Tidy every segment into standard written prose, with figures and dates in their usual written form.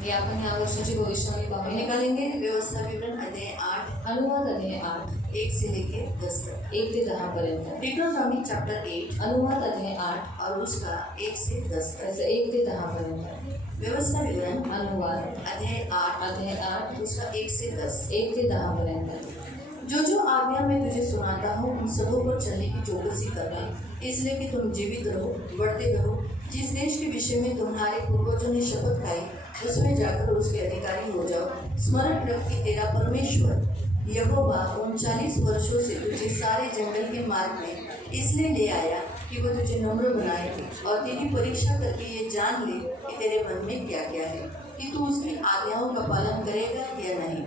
ये आपण ह्या वर्षाची भविष्यवाणी पाहूया. निकालेंगे व्यवस्था विवरण अध्याय 8 अनुवाद अध्याय 8 1 से लेके 10 तक. 1 ते 10 पर्यंत. डिक्रोनॉमी चैप्टर 8 अनुवाद अध्याय 8 और उसका 1 से 10 तक. त्याचं 1 ते 10 पर्यंत. व्यवस्था विवरण अनुवाद अध्याय 8 अध्याय 8 उसका 1 से 10. 1 ते 10 पर्यंत. जो जो आज्ञा मैं तुझे सुनाता हूँ उन सबों पर चलने की चौकसी करना, इसलिए कि तुम जीवित रहो, बढ़ते रहो. जिस देश के विषय में तुम्हारे पूर्वजों ने शपथ खाई उसमें जाकर उसके अधिकारी हो जाओ. स्मरण रख कि तेरा परमेश्वर यहोवा 39 वर्षों से तुझे सारे जंगल के मार्ग में इसलिए ले आया कि वो तुझे नम्र बनाए और तेरी परीक्षा करके ये जान ले कि तेरे मन में क्या क्या है, कि तू उसकी आज्ञाओं का पालन करेगा या नहीं.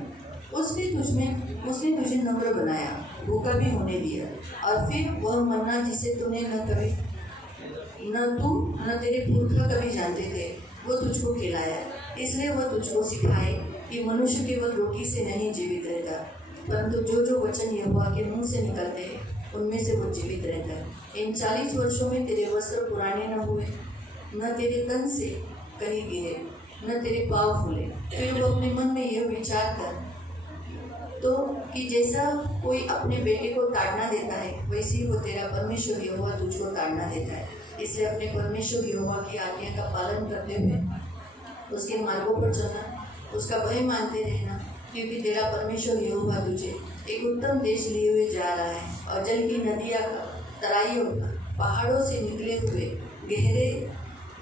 उसने तुझे नम्र बनाया, भूखा भी होने दिया, और फिर वह मन्ना जिसे तूने न तू न तेरे पुरखा कभी जानते थे वो तुझको खिलाया. इसलिए वह तुझको सिखाए कि मनुष्य केवल रोटी से नहीं जीवित रहता, परंतु जो जो वचन यहोवा के मुंह से निकलते हैं उनमें से वो जीवित रहता है. इन 40 वर्षों में तेरे वस्त्र पुराने न हुए, न तेरे तन से कहीं गिरे, न तेरे पाँव फूले. फिर वो अपने मन में यह विचार कर तो कि जैसा कोई अपने बेटे को ताड़ना देता है वैसे ही वो तेरा परमेश्वर यहोवा तुझको ताड़ना देता है. इसलिए अपने परमेश्वर यहोवा की आज्ञा का पालन करते हुए उसके मार्गों पर चलना, उसका भय मानते रहना, क्योंकि तेरा परमेश्वर यहोवा तुझे एक उत्तम देश लिए हुए जा रहा है, और जल की नदियाँ का, तराइयों का, पहाड़ों से निकले हुए गहरे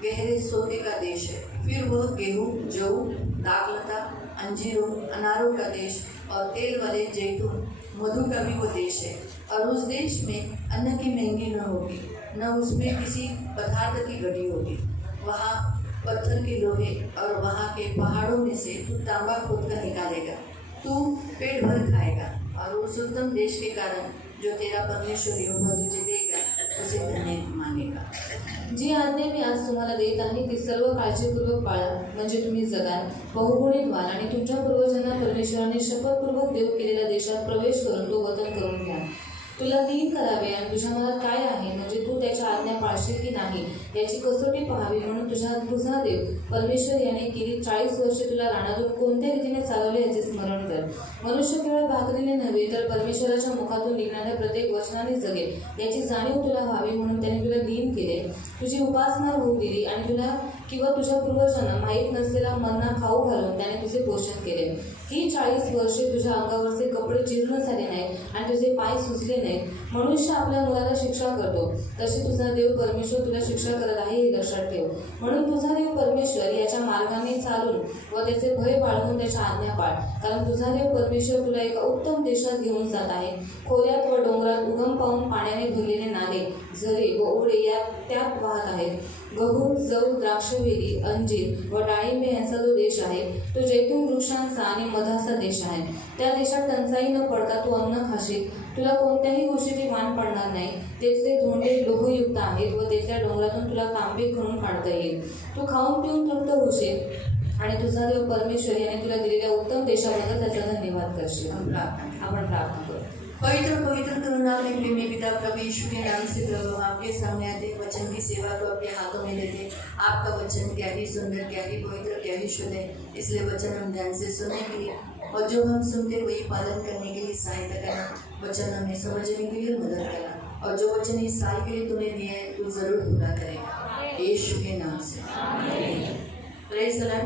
गहरे सोते का देश है. फिर वह गेहूँ, जौ, दाखलता, अंजीरों, अनारों का देश और तेल वाले जैतून, मधु का भी वो देश है. और उस देश में अन्न की महंगी न होगी, न उसमें किसी पदार्थ की घटी होगी. वहाँ पत्थर के लोहे और वहाँ के पहाड़ों में से तू तांबा खोद कर निकालेगा. तू पेट भर खाएगा और उस उत्तम देश के कारण जो तेरा परमेश्वर यहोवा तुझे देगा उसे धन्य मानेगा. जी आज्ञा मी आज तुम्हाला देत आहे ती सर्व काळजीपूर्वक पाळा, म्हणजे तुम्ही जगाल, बहुगुणित व्हाल आणि तुमच्या पूर्वजांना परमेश्वराने शपथपूर्वक देव केलेल्या देशात प्रवेश करून तो वतन करून घ्या. तुला दिन करावे आणि तुझ्या मनात काय आहे, म्हणजे तू त्याच्या आज्ञा पाळशील की नाही याची कसोटी पाहावी, म्हणून तुझा देव परमेश्वर याने गेली 40 वर्षे तुला रानातून कोणत्या रीतीने चालवले याचे स्मरण कर. मनुष्य केवळ भाकरीने नव्हे तर परमेश्वराच्या मुखातून निघणाऱ्या प्रत्येक वचनाने जगेल याची जाणीव तुला व्हावी, म्हणून त्याने तुला दिन केले, तुझी उपासना होऊ दिली आणि तुला किंवा तुझ्या पूर्वजांना माहीत नसलेला मन्ना खाऊ घालून त्याने तुझे पोषण केले. ही 40 वर्षे तुझ्या अंगावरचे कपडे जीर्ण झाले नाहीत आणि तुझे पाय सुजले नाहीत. मनुष्य आपल्या मुलाला शिक्षा करतो तशी तुझा देव परमेश्वर तुला शिक्षा करत आहे हे लक्षात ठेव. म्हणून तुझा देव परमेश्वर याच्या मार्गाने चालून व त्याचे भय बाळगून त्याच्या आज्ञा पाळ, कारण तुझा देव परमेश्वर तुला एका उत्तम देशात घेऊन जात आहे. खोऱ्यात व डोंगरात उगम पावून पाण्याने भरलेले नाले, झरे व ओढे त्यात वाहत आहेत. गहू, जौ, द्राक्षवेली, अंजीर व डाळिंबे यांचा जो देश आहे तो जैतून वृक्षांचा आणि मधाचा देश आहे. त्या देशात टंचाई न पडता तू अन्न खाशील, तुला कोणत्याही गोष्टीची वाण पडणार नाही. तेथले धोंडे लोहयुक्त आहेत व तेथल्या डोंगरातून तुला तांबे खणून काढता येईल. तू खाऊन पिऊन तृप्त होशील आणि तुझा देव परमेश्वर याने तुला दिलेल्या उत्तम देशाबद्दल त्याचा धन्यवाद करशील. आपण प्रार्थना करू. पवित्र पवित्र करुणामय प्रेमी पिता प्रभु यीशु के नाम से प्रभु आपके सामने आते वचन की सेवा को अपने हाथों में लेते. आपका वचन क्या ही सुंदर, क्या ही पवित्र, क्या ही शुद्ध है. इसलिए वचन हम ध्यान से सुनने के लिए और जो हम सुनते वही पालन करने के लिए सहायता करना. वचन हमें समझने के लिए मदद करना, और जो वचन इस साल के लिए तूने दिया है तू जरूर पूरा करेगा यीशु के नाम से. Praise the lord.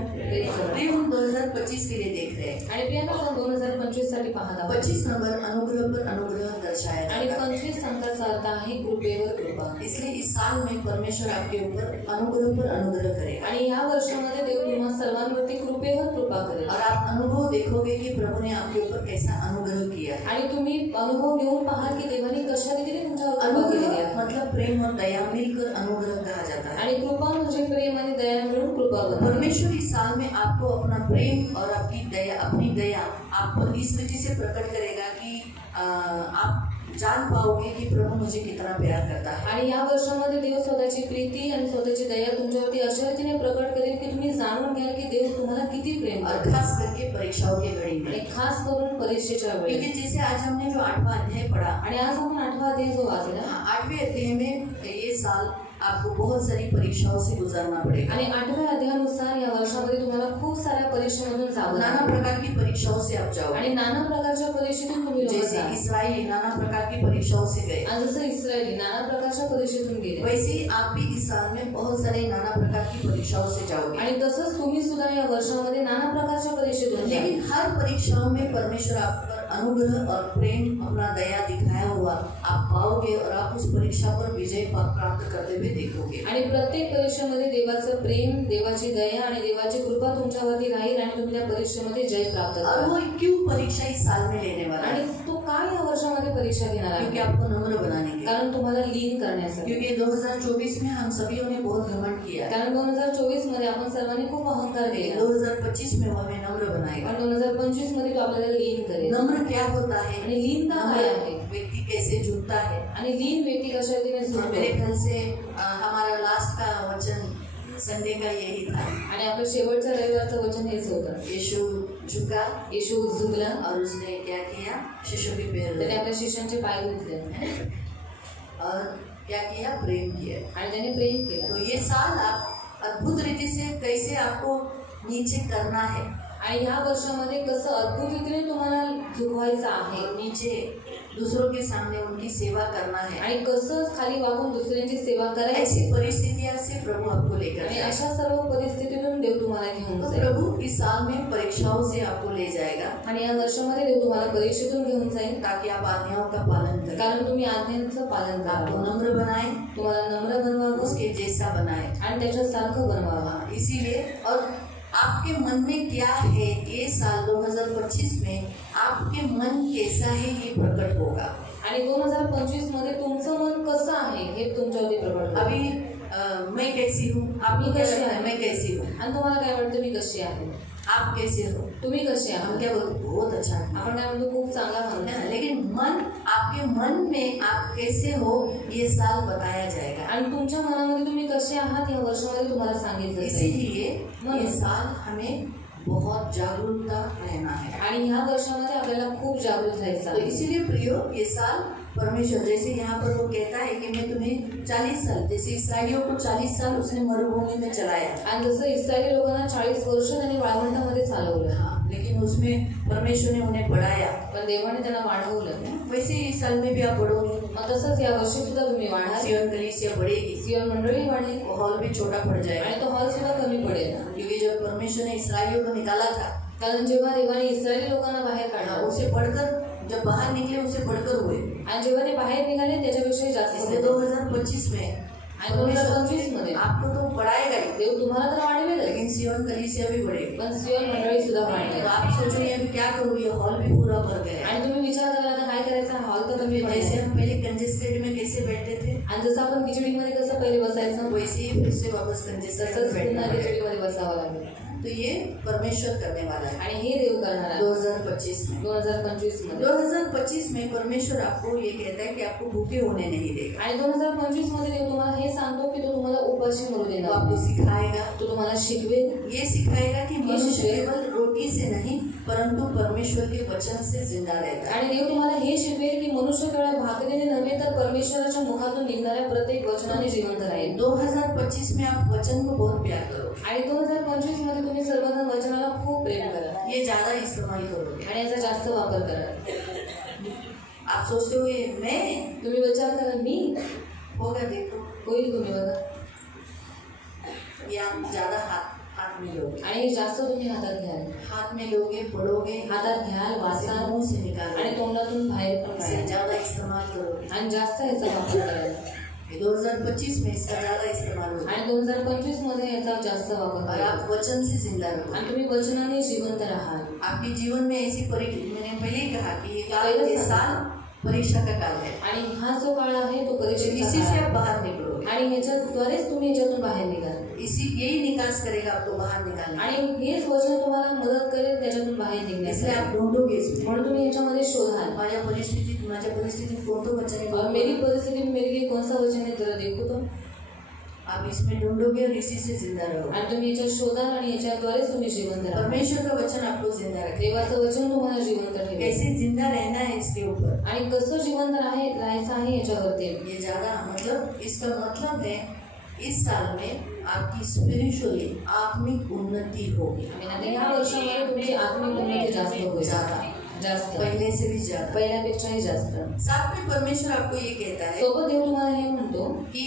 हम 2025 के लिए देख रहे हैं आणि प्रियांका आपण 2025 साठी पाहत आहोत. 25 नंबर अनुग्रह पर अनुग्रह दर्शाया आणि जाता है. 25 अंकाचा अर्थ आहे कृपेवर कृपा. इसलिए इस साल में परमेश्वर आपके ऊपर अनुग्रह पर अनुग्रह करेगा आणि या वर्षामध्ये देव तुम्हा सर्वांवरती कृपेवर कृपा करेल. और आप अनुभव देखोगे कि प्रभु ने आपके ऊपर कैसा अनुग्रह किया है. आणि तुम्ही अनुभव घेऊन पाहाल की देवाने कशा रीतीने तुमच्यावर कृपा केलेली अनुग्रह आहे. मतलब प्रेम और दया मिलकर अनुग्रह कहा जाता है. आणि कृपा म्हणजे प्रेम आणि दया मिळून कृपा बनते. परमेश्वर इस साल में आपको अपना प्रेम और अपनी दया आप पर इस रीति से प्रकट करेगा कि आप जान पाओगे की प्रभु मुझे कितना प्यार करता है. आणि या वर्षामध्ये देव स्वतःची प्रीती आणि स्वतःची दया तुमच्यावरती अशा रीतीने प्रकट करेल की तुम्ही जाणून घ्याल की देव तुम्हाला किती प्रेम और करतो. खास करके परीक्षाओं के घड़ी में, आणि खास करून परीक्षेच्या वेळी. क्योंकि जैसे आज हमने जो 8वां अध्याय पढ़ा, आणि आज आपण 8वा अध्याय जो वाचला, 8वें अध्याय में ये साल आपको बहुत सारी परीक्षाओं से गुजरना पड़ेगा. आणि 8व्या अध्यायानुसार या वर्षामध्ये तुम्हाला खूप साऱ्या त्या परीक्षेमधून जावं नाना लागेल. प्रकार की परीक्षाओं से आप जाओगे। आणि नाना प्रकारच्या परीक्षेतून तुम्ही लोक जैसे जाल. इसराइली नाना प्रकार की परीक्षाओं से गए, आणि जसं इस्रायली नाना प्रकारच्या परीक्षेतून गेले, वैसे ही आप भी इस साल में बहुत सारे नाना प्रकार की परीक्षाओं से जाओगे। आणि तसंच तुम्ही सुद्धा या वर्षामध्ये नाना प्रकारच्या परीक्षेतून जाल. लेकिन हर परीक्षाओं में परमेश्वर आप पर अनुग्रह और प्रेम, अपना दया दिखाया हुआ आप पाओगे और आप उस परीक्षा पर विजय प्राप्त करते हुए देखोगे। आणि प्रत्येक परीक्षेमध्ये देवाचं प्रेम, देवाची दया आणि देवाची कृपा तुमच्यावरती राहील आणि तुम्ही त्या परीक्षेमध्ये जय प्राप्त और कराल. वो क्यों परीक्षा इस साल में लेने वाला आणि है? तो काय या वर्षामध्ये परीक्षा घेणार क्योंकि आहे? आपको नम्र बनाने के लिए। कारण तुम्हाला लीन करण्यासाठी. क्योंकि 2024 में हम सभी ने बहुत घमंड किया है, कारण 2024 मध्ये आपण सर्वांनी खूप अहंकार केला. 2025 में वो हमें नम्र बनाएगा। पण 2025 मध्ये तो आपल्याला लीन करेल. नम्र क्या होता है? आणि लीनता काय नम्र आहे? व्यक्ति कैसे जुड़ता है? आणि लीन व्यक्ती कशा रीतीने और मेरे जुळतो. ख्याल से हमारा लास्ट का वचन संडे का यही था। आणि आपलं शेवटचं रविवारचं वचन हेच होतं. यीशु झुका येशू झुकला, और उसने क्या किया? शिशु के पैर त्याने धोए आपल्या शिष्यांचे पाय धुतले और क्या किया? प्रेम किया। आणि त्याने प्रेम केलं. तो ये साल आप अद्भुत रीति से कैसे आपको नीचे करना है, आणि ह्या वर्षामध्ये कसं अद्भुत रीतीने तुम्हाला झुकवायचं आहे और नीचे दूसरों के सामने उनकी सेवा करना है, आणि कसं खाली वागून दुसऱ्यांची सेवा करायची. ऐसी परिस्थितियों से प्रभु आपको लेकर आणि जाएगा। अशा सर्व परिस्थितीतून देव तुम्हाला घेऊन तो जाईल. प्रभु इस साल में परीक्षाओं से आपको ले जाएगा आणि या वर्षामध्ये देव तुम्हाला परीक्षेतून घेऊन जाईल. ताकि आप आज्ञाओं का पालन करें, कारण तुम्ही आज्ञांचं पालन आपको करावं, नम्र बनाए, तुम्हाला नम्र बनवावं उसके जैसा बनाए। आणि त्याच्यासारखं बनवावं. इसीलिए और आपके मन में क्या है, ये साल 2025 में आपके मन कैसा है ये प्रकट होगा। आणि 2025 मध्ये तुमचं मन कसं आहे हे तुमच्यावरती प्रकट होईल. अभी मैं कैसी हूँ, आप मी क्या कशी लगता है आहे? मैं कैसी हूँ, आणि तुम्हाला काय वाटतं मी कशी आहे? आप कैसे हो? तुम्ही कशी हम आहात? क्या बोलते? बहुत अच्छा है आपण काय म्हणतो? खूप चांगला माणूस ना? आहे. लेकिन मन, आपके मन में आप कैसे हो ये साल बताया जाएगा। आणि तुमच्या मनामध्ये तुम्ही कसे आहात या वर्षामध्ये तुम्हाला सांगितलं जाईल. इसीलिए ये साल हमें बहुत जागरूकता रहना है। आणि ह्या वर्षामध्ये आपल्याला खूप जागृत राहायचं तो आहे. इसीलिए प्रियो ये साल परमेश्वर, जैसे यहाँ पर वो कहता है कि मैं तुम्हें 40 साल, जैसे इसराइलियों को 40 साल उसने मरुभूमि में चलाया, आणि जसं इस्रायली लोकांना 40 वर्ष त्यांनी वाळवंटामध्ये चालवलं, हाँ, लेकिन उसमें परमेश्वर ने उन्हें बढ़ाया। पण देवाने त्यांना वाढवलं. वैसे ही इस साल में भी आप बढ़ोगे, मग तसंच या वर्षी सुद्धा तुम्ही वाढाल. सियोन कलीसिया बढ़ेगी, सियोन मंडळी वाढेल वो हॉल भी छोटा पड़ जाएगा। आणि तो हॉल सुद्धा कमी पडेल. क्योंकि जब परमेश्वर ने इसराइलियों को निकाला था, कारण जेव्हा देवाने इस्रायली लोकांना बाहेर काढलं, उसे बढ़कर, जब बाहर निकले उसे बढ़कर हुए। आणि जेव्हा ते बाहेर निघाले त्याच्यापेक्षा जास्त इसलिए झाले. 2025 में आणि 2025 मध्ये आपको तो बढ़ाएगा ही, देव तुम्हाला तर वाढवेल, लेकिन सियोन कलीसिया भी बढ़ेगी। पण सियोन मंडळी सुद्धा वाढेल. तो आप सोचो ये अभी क्या करूँ, ये हॉल भी पूरा भर गया है। आणि तुम्ही विचार करा आता काय करायचं, हॉल तर कमी जैसे पडेल. हम पहले कंजेस्टेड में कैसे बैठते थे, आणि जसं आपण खिचडीमध्ये कसं पहिले बसायचं, वैसे ही फिर से वापस कंजेस्टेड तसंच में बैठना पुन्हा पड़ेगा। खिचडीमध्ये बसावं लागेल. तो ये परमेश्वर करने वाला है आणि हे देव करणार आहे 2025 में। 2025 मध्ये. 2025 में परमेश्वर आपको ये कहता है कि आपको भूखे होने नहीं देगा। आणि 2025 मध्ये देव तुम्हाला हे सांगतो की तो तुम्हाला उपाशी मरू वो देणार आपको नाही. सिखाएगा, तो तुम्हाला शिकवेल. ये सिखाएगा कि मनुष्य शिकवेल. केवल रोटी से नहीं परंतु परमेश्वर के वचन से जिंदा रहता है। आणि देव तुम्हाला हे शिकवेल की मनुष्य केवळ भाकरीने नव्हे तर परमेश्वराच्या मुखातून निघणाऱ्या प्रत्येक वचनाने जिवंत राहील. 2025 में आप वचन को बहुत प्यार करो, आणि 2025 मध्ये तुम्ही सर्वजण वचनाला खूप प्रेम करा ये ज्यादा इस्तेमाल करोगे। आणि याचा जास्त वापर करा. आप सोचते हो ये मैं, तुम्ही विचार करा मी होगा देखो, होईल, तुम्ही बघा. ये आप ज्यादा हाथ में लोगे, आणि हे जास्त तुम्ही हातात घ्याल, हाथ में लोगे, पढ़ोगे, हातात घ्याल, वाचाल मुंह से आणि निकालोगे, तोंडातून बाहेर पण इसे काढाल ज्यादा इस्तेमाल करोगे। आणि जास्त याचा वापर करायला. 2025 में इसका ज्यादा इस्तेमाल होगा आणि 2025 मध्ये याचा जास्त वापर और करा. आप वचन से जिंदा रहो। आणि तुम्ही वचनाने जिवंत राहाल. आपके जीवन में ऐसी मैंने पहले ही कहा कि ये साल परीक्षा का काल है, आणि हा जो काळ आहे तो इसी से परीक्षेचा आप बाहर निकलोगे। आणि ह्याच्याद्वारेच तुम्ही याच्यातून बाहेर निघाल. यही निकास करेगा आपको बाहर निकालने, आणि हेच वचन तुम्हाला मदत करेल त्याच्यातून बाहेर इसलिए निघण्यासाठी. आप ढूंढोगे इसमें। म्हणून तुम्ही याच्यामध्ये शोधाल. माझ्या परिस्थितीत कोणतं वचन आहे, और मेरी परिस्थिति में मेरे लिए कौन सा वचन है जरा देखो तो. आप इसमें ढूंढोगे और इसी से जिंदा रहोगे। आणि तुम्ही याच्यात शोधाल आणि याच्याद्वारेच तुम्ही जिवंत राहाल. परमेश्वर का वचन आपको जिंदा रखेगा। देवाचं वचन तुम्हाला जिवंत ठेवेल. कैसे जिंदा रहना है इसके ऊपर, आणि कसं जिवंत राहायचं आहे याच्यावरती. ये ज्यादा मतलब इसका मतलब है इस साल में आपकी स्पिरिचुअली आत्मिक उन्नति होगी, आम्ही आता या वर्षामध्ये तुमची आत्मिक उन्नती जास्त होईल, ज्यादा, जास्त, पहले से भी ज्यादा। पहिल्यापेक्षाही जास्त. साथ में परमेश्वर आपको ये कहता है सोबत देव तुम्हाला हे म्हणतो कि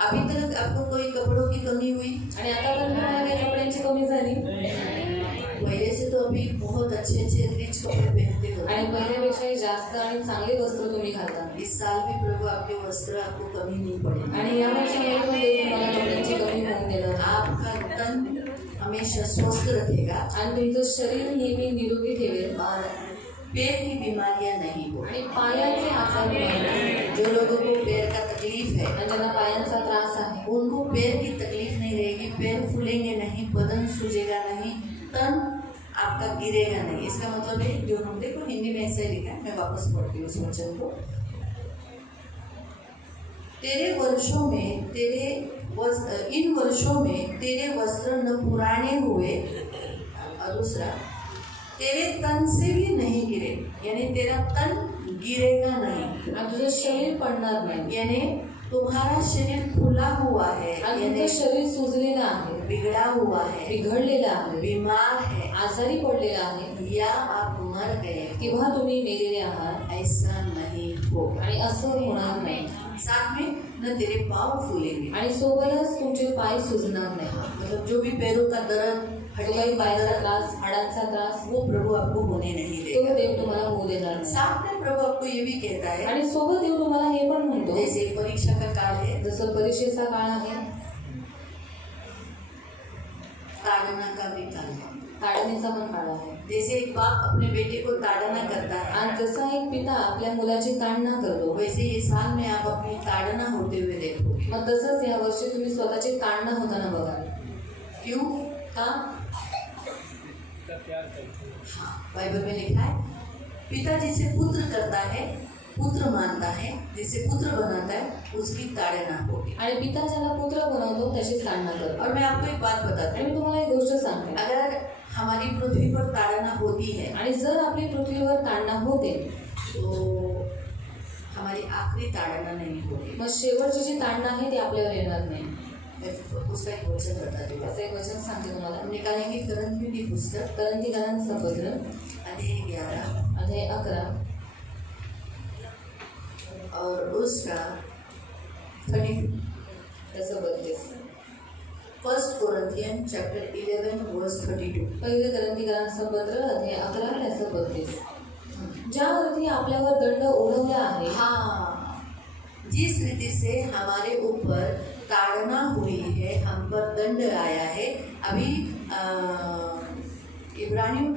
अभी तक आपको कोई कपड़ों की कमी हुई, आणि आता पण तुम्हाला काही कपड्यांची कमी झाली पहले से तो अभी बहुत अच्छे अच्छे रिच कपड़े पहनते हो, आणि पहिल्यापेक्षाही जास्त आणि चांगली वस्त्र तुम्ही घालता. इस साल भी प्रभु आपके वस्त्र आपको कमी नहीं पड़ेगी। आणि या वर्षामध्ये पण देव तुम्हाला कपड्यांची कमी होऊन देणार. आपका तन हमेशा स्वस्थ रखेगा आणि तुमचं शरीर नेहमी निरोगी ठेवेल और पैर की बीमारियां नहीं हो। आणि पायाचे आजार होणार नाही. जो लोगों को पैर का तकलीफ है आणि ज्यांना पायांचा त्रास आहे उनको पैर की तकलीफ नहीं रहेगी, पैर फूलेंगे नहीं, बदन सूजेगा नहीं, तन आपका गिरेगा नहीं। इसका मतलब है, जो हम देखो हिंदी में ऐसा ही लिखा है, मैं वापस पढ़ती हूँ उस वचन को। इन वर्षों में तेरे वस्त्र न पुराने हुए, और दूसरा तेरे तन से भी नहीं गिरे, यानी तेरा तन गिरेगा नहीं, आणि तुझं शरीर पडणार नाही. यानी तुम्हारा शरीर फूला हुआ है, आणि यानी तुमचं शरीर सुजलेलं आहे, बिगड़ा हुआ है, बिघडलेलं आहे, बीमार है, आजारी पडलेलं आहे, या आप मर गए, किंवा तुम्ही मेलेले आहात, ऐसा नहीं होगा। आणि असं होणार नाही. साथ में न तेरे पाँव फूलेंगे, आणि सोबतच तुमचे पाय सुजणार नाही. मतलब जो भी पैरों का दर्द, जो हड्डी काही का पायाचा दर्द, त्रास, हाडांचा त्रास, वो प्रभु आपको होने नहीं तो देगा। देव तुम्हाला होऊ देणार नाही. साथ में प्रभु आपको ये भी कहता है, आणि सोबत देव तुम्हाला हे पण म्हणतो, जैसे परीक्षा का काल है, जसं परीक्षेचा काळ आहे, ताड़ना का भी काल है। ताडणीचा पण काळ आहे. जैसे एक बाप अपने बेटे को ताड़ना करता है, आणि जसा एक पिता आपल्या मुलाची ताडणा करतो, वैसे ये साल में आप अपनी ताड़ना होते हुए देखोगे। मग तसंच या वर्षी तुम्ही स्वतःची ताडणा होताना बघा. क्यों? का? हाँ, बाइबल में लिखा है, पिता जिसे पुत्र करता है, पुत्र मानता है, जिसे पुत्र बनाता है, उसकी ताड़ना होगी। आणि पिता ज्याला पुत्र बनवतो त्याची ताडणा करतो. और मैं आपको एक बात बताती आणि मी तुम्हाला एक गोष्ट सांगते, हूँ, अगर हमारी पृथ्वी पर ताड़ना होती है आणि जर आपली पृथ्वीवर ताडणा होते, तो हमारी आखिरी ताड़ना नहीं होगी। मग शेवटची जी ताडणा आहे ती आपल्यावर येणार नाही. मैं उसका एक वचन बताती हूँ। असं एक वचन सांगते तुम्हाला. हम निकालेंगे करंथियों की पुस्तक करंथीकरांचं पत्र अध्याय 11 अध्याय 11 और उसका 32। त्याचं 32. फर्स्ट कोरिन्थियन चैप्टर 11 वर्स 32। पहिले करंथीकरांचं पत्र अध्याय 11 त्याचं 32. ज्या अर्थी आपल्यावर दंड ओढवला आहे, हाँ, जिस रीति से हमारे ऊपर ताड़ना हुई है, हम पर दंड आया है। अभी इब्रानियों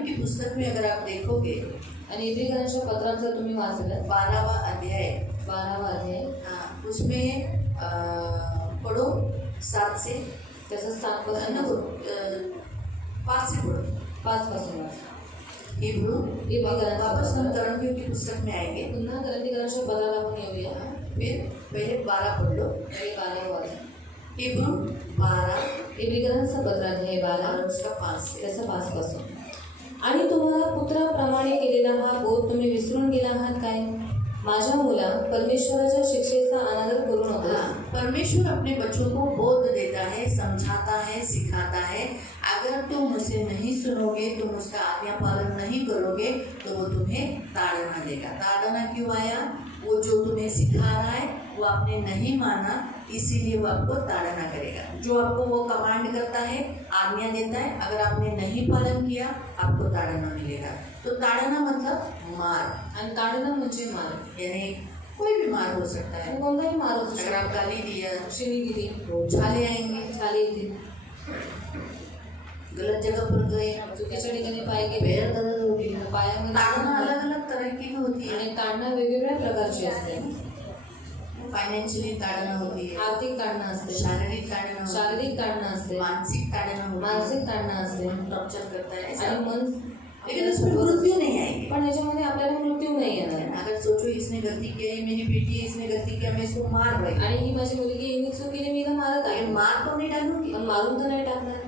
की पुस्तक में अगर आप देखोगे, आणि इब्रियरांच्या पत्रात जर तुम्ही वाचलं 12वां अध्याय, 12वा अध्याय, हाँ, उसमें पढ़ो 7 से, त्याचं 7 पासून 5 से पढ़ो, 5 पासून वाचा. हिब्रू। इब्रियरांचं वापस हम पत्र. करंथियों की पुस्तक में आएंगे, पुन्हा करंथीकरांच्या पत्राला आपण येऊया. फिर पहले 12 पढ़ लो। पहिले 12 वाचा. हिब्रू 12 इब्रियरांचं पत्र अध्याय 12 और उसका 5 से। त्याचं 5 पासून. आणि तुम्हाला पुत्राप्रमाणे केलेला हा बोध तुम्ही विसरून गेला आहात काय? माझ्या मुला, परमेश्वराच्या शिक्षेचा अनादर करू नकोस. हाँ, परमेश्वर अपने बच्चों को बोध देता है, समझाता है, सिखाता है। अगर तुम उसे नहीं सुनोगे, तुम उसका आज्ञा पालन नहीं करोगे, तो वो तुम्हें ताड़ना देगा। ताड़ना क्यों आया? वो जो तुम्हें सिखा रहा है वो आपने नहीं माना, इसीलिए वो आपको ताड़ना करेगा। जो आपको वो कमांड करता है, आज्ञा देता है, अगर आपने नहीं पालन किया, आपको ताड़ना मिलेगा। तो ताड़ना मतलब मार, आणि ताडणं म्हणजे मार. यानी कोई भी मार हो सकता है। आणि कोणताही मार असू अगर शकतो. आप गाली दिया, शिवी दिली, छाले आएंगे, छाले येतील, गलत जगह पर गए, चुकीच्या ठिकाणी पाय गेले, पैर दर्द होगी। पायामध्ये ताड़ना अलग अलग तरह की होती है। आणि ताडणं वेगवेगळ्या प्रकारची असते. फाइनेंशियली ताड़ना होती है, आर्थिक ताडणं असते, शारीरिक ताड़ना होती है, शारीरिक ताडणं असते, मानसिक ताड़ना होती है, मानसिक ताडणं असते, टॉर्चर करता है आणि ऐसा। मन. लेकिन उसमें मृत्यु नहीं आएगी। पण याच्यामध्ये आपल्याला मृत्यू नाही येणार. अगर सोचो इसने गलती की है, मेरी बेटी है, इसने गलती किया, मैं इसको मार रही, आणि ही माझी मुलगी, हिने चूक केली, मी हिला मारत आहे, लेकिन मार तो नहीं डालूंगी, पण मारून तर नाही टाकणार.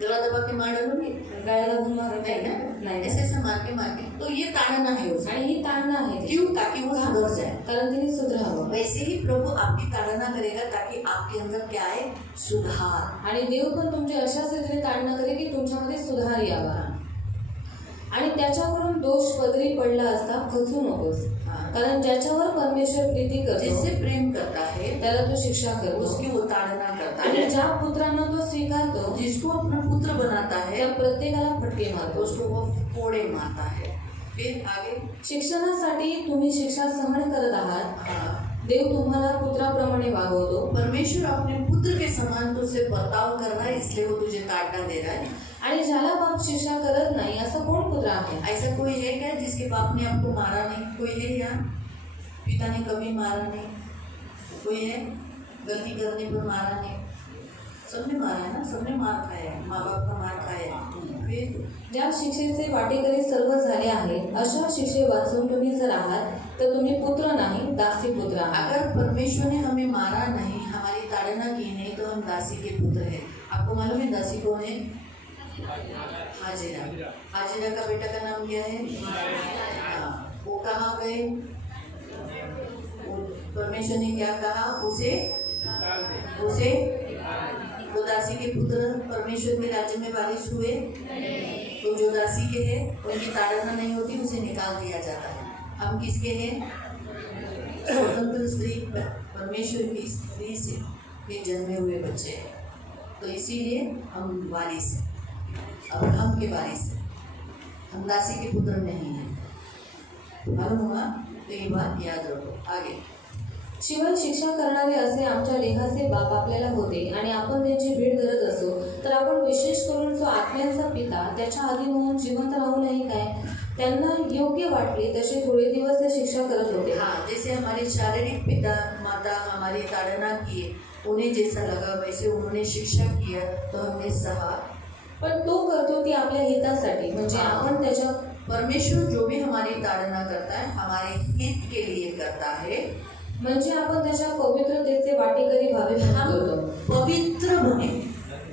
गला दबा के मार डालूंगी गाय घालून मारत नहीं ना, नाही ऐसे ऐसे मार के तो ये ताड़ना है उसका। आणि ही तारणं आहे ती. क्यों? ताकि वो सुधर जाए। कारण तिने सुधारावं. वैसे ही प्रभु आपकी ताड़ना करेगा ताकि आपके अंदर क्या है, सुधार। आणि देव पण तुमची अशाच रीतीने तारणा करेल की तुमच्यामध्ये सुधार यावा. आणि त्याच्यावरून दोष पदरी पडला असता खचू नकोस. हाँ। कारण ज्याच्यावर परमेश्वर प्रीती जिससे करतो प्रेम करता है त्याला तो शिक्षा करतो. उसकी वो ताड़ना करता आणि है। ज्या पुत्रांना तो स्वीकारतो जिसको अपना पुत्र बनाता है त्या प्रत्येकाला फटके मारतो. उसको वो कोड़े मारता है। फिर आगे शिक्षणासाठी तुम्ही शिक्षा सहन करत आहात. हाँ, देव तुम्हाला पुत्राप्रमाणे वागवतो. परमेश्वर अपने पुत्र के समान तुझसे बर्ताव कर रहा है, इसलिए वो तुझे ताड़ना दे रहा है। आणि ज्याला बाप शिक्षा करत नाही असा कोण पुत्र आहे? ऐसा कोई है क्या जिसके बाप ने आपको मारा नहीं? कोई है यहाँ? पिता ने कभी मारा नहीं? कोई है गलती करने पर मारा नहीं? सबने मारा है ना, सबने मार खाया है, माँ बाप का मार खाया है। फिर ज्या शिक्षेचे वाटेकरी सर्व झाले आहेत अशा शिक्षे वाचून तुम्ही जर आहात तर तुम्ही पुत्र नाही दासी पुत्र आहात. अगर परमेश्वर ने हमें मारा नहीं, हमारी ताड़ना की नहीं, तो हम दासी के पुत्र हैं। आपको मालूम है दासी कौन है? हाजिरा। हाजिरा का बेटा का नाम क्या है? हाँ, वो कहाँ गए? परमेश्वर ने क्या कहा? उसे वो दासी के पुत्र परमेश्वर के राज्य में वारिस हुए। तो जो दासी के हैं उनकी ताड़ना नहीं होती, उसे निकाल दिया जाता है। हम किसके हैं? स्वतंत्र स्त्री, परमेश्वर की स्त्री से ये जन्मे हुए बच्चे हैं। तो इसीलिए हम वारिस हैं, अब्राहम के वारिस हैं, हम दासी के पुत्र नहीं हैं। मालूम हुआ? तो ये बात याद रखो। आगे शिवाय शिक्षा करणारे असे आमच्या लेखाचे बाप आपल्याला होते आणि आपण त्यांची भेट धरत असो तर आपण विशेष करून जो आत्म्यांचा पिता त्याच्या अधीन होऊन जिवंत राहू नाही काय? त्यांना योग्य वाटले तसे थोडे दिवस ते शिक्षा करत होते. हाँ, जैसे हमारे शारीरिक पिता माता हमारी ताड़ना किए, उन्हें जैसा लगा वैसे उन्होंने शिक्षा किया तो हमने सहा। पण तो करतो ती आपल्या हितासाठी म्हणजे आपण त्याच्या परमेश्वर जो भी हमारी ताड़ना करता है हमारे हित के लिए करता है। म्हणजे आपण त्याच्या पवित्रतेचे वाटेकरी व्हावे म्हणून हम करतो. पवित्र बने।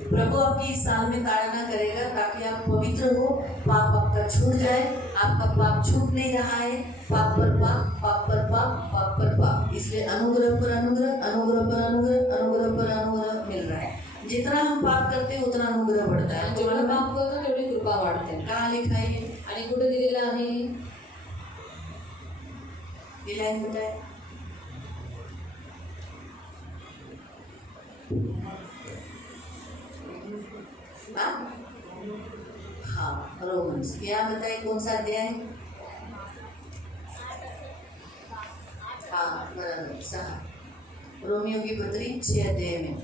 प्रभु आपकी इस साल में ताड़ना करेगा ताकि आप पवित्र हो, पाप आपका छूट जाए। आपका पाप छूट नहीं रहा है, पाप पर पाप, पाप पर पाप, पाप पर पाप, इसलिए अनुग्रह पर अनुग्रह, अनुग्रह पर अनुग्रह, अनुग्रह पर अनुग्रह मिल रहा है। जितना हम पाप करते हैं उतना अनुग्रह बढ़ता है। जेवढं पाप करतो तेवढी कृपा वाढते. कहाँ लिखा है? आणि कुठे दिलेलं आहे? ये लाइन बताए। हाँ, रोमन्स यहाँ बताए कौन सा अध्याय? हाँ, बराबर, सहा। रोमियो की पत्री 6 अध्याय में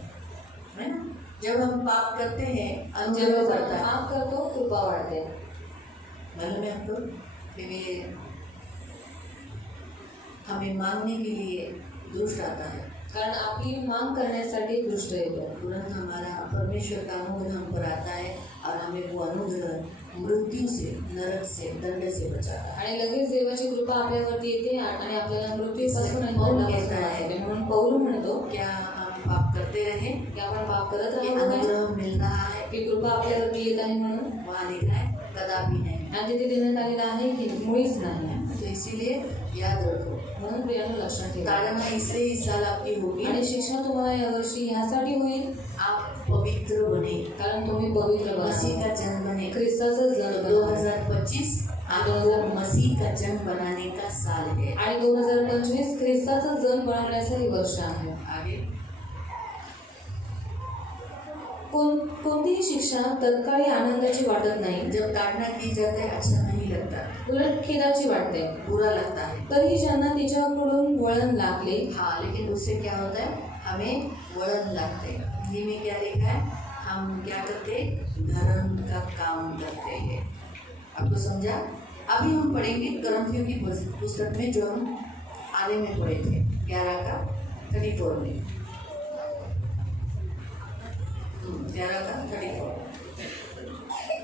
है ना। जब हम पाप करते हैं अनुग्रह जेव्हा बढ़ता है। पाप करतो कृपा वाढते. मालूम है आपको? क्योंकि हमें मांगने के लिए दुष्ट आता है, कारण आपली मांग करण्यासाठी दृष्ट येतो. तुरंत हमारा परमेश्वर का अनुग्रह हम पर आता है और हमें वो अनुग्रह मृत्यु से, नरक से, दंड से बचाता है। आणि लगेच देवाची कृपा आपल्यावरती येते आणि आपल्याला मृत्यूपासून आणि पाऊल दंडापासून कहता है। वाचवते. म्हणून पौल म्हणतो क्या हम पाप करते रहे? की आपण पाप करत ये राहू काय? अनुग्रह मिल रहा है? की कृपा आपल्यावरती येत आहे म्हणून. वहाँ लिखा है कदापि नहीं। आणि तिथे देण्यात आलेलं आहे की मुळीच नाही. तो इसीलिए याद रखो, म्हणून प्रियानं लक्षात ठेवा. ताड़ना इसलिए इस साल आपकी होगी आणि शिक्षा तुम्हाला यावर्षी ह्यासाठी होईल आप पवित्र बने, कारण तुम्ही पवित्र मसीह बना. का जन्म बने। ख्रिस्ताचं जन बना. 2025 आपको मसीह का जन्म बनाने का साल है। आणि 2025 ख्रिस्ताचं जन बनवण्याचं हे वर्ष आहे. आगे कोणतीही शिक्षा तत्काळी आनंदाची वाटत नाही, जब ताड़ना की जाती है अच्छा नहीं लगता, उलट खेदाची वाटते. बुरा लगता है। तरी ज्यांना तिच्याकडून वळण लागले हाँ, लेकिन उससे क्या होता है? हमें वळण लगते हैं। हिंदी में क्या लिखा है? हम क्या करते हैं? धर्म का काम करते हैं। आपको समझा? अभी हम पढ़ेंगे करंथियों की पुस्तक में जो हम आधे में पढ़े थे 11 का 34 में। 11 का 34।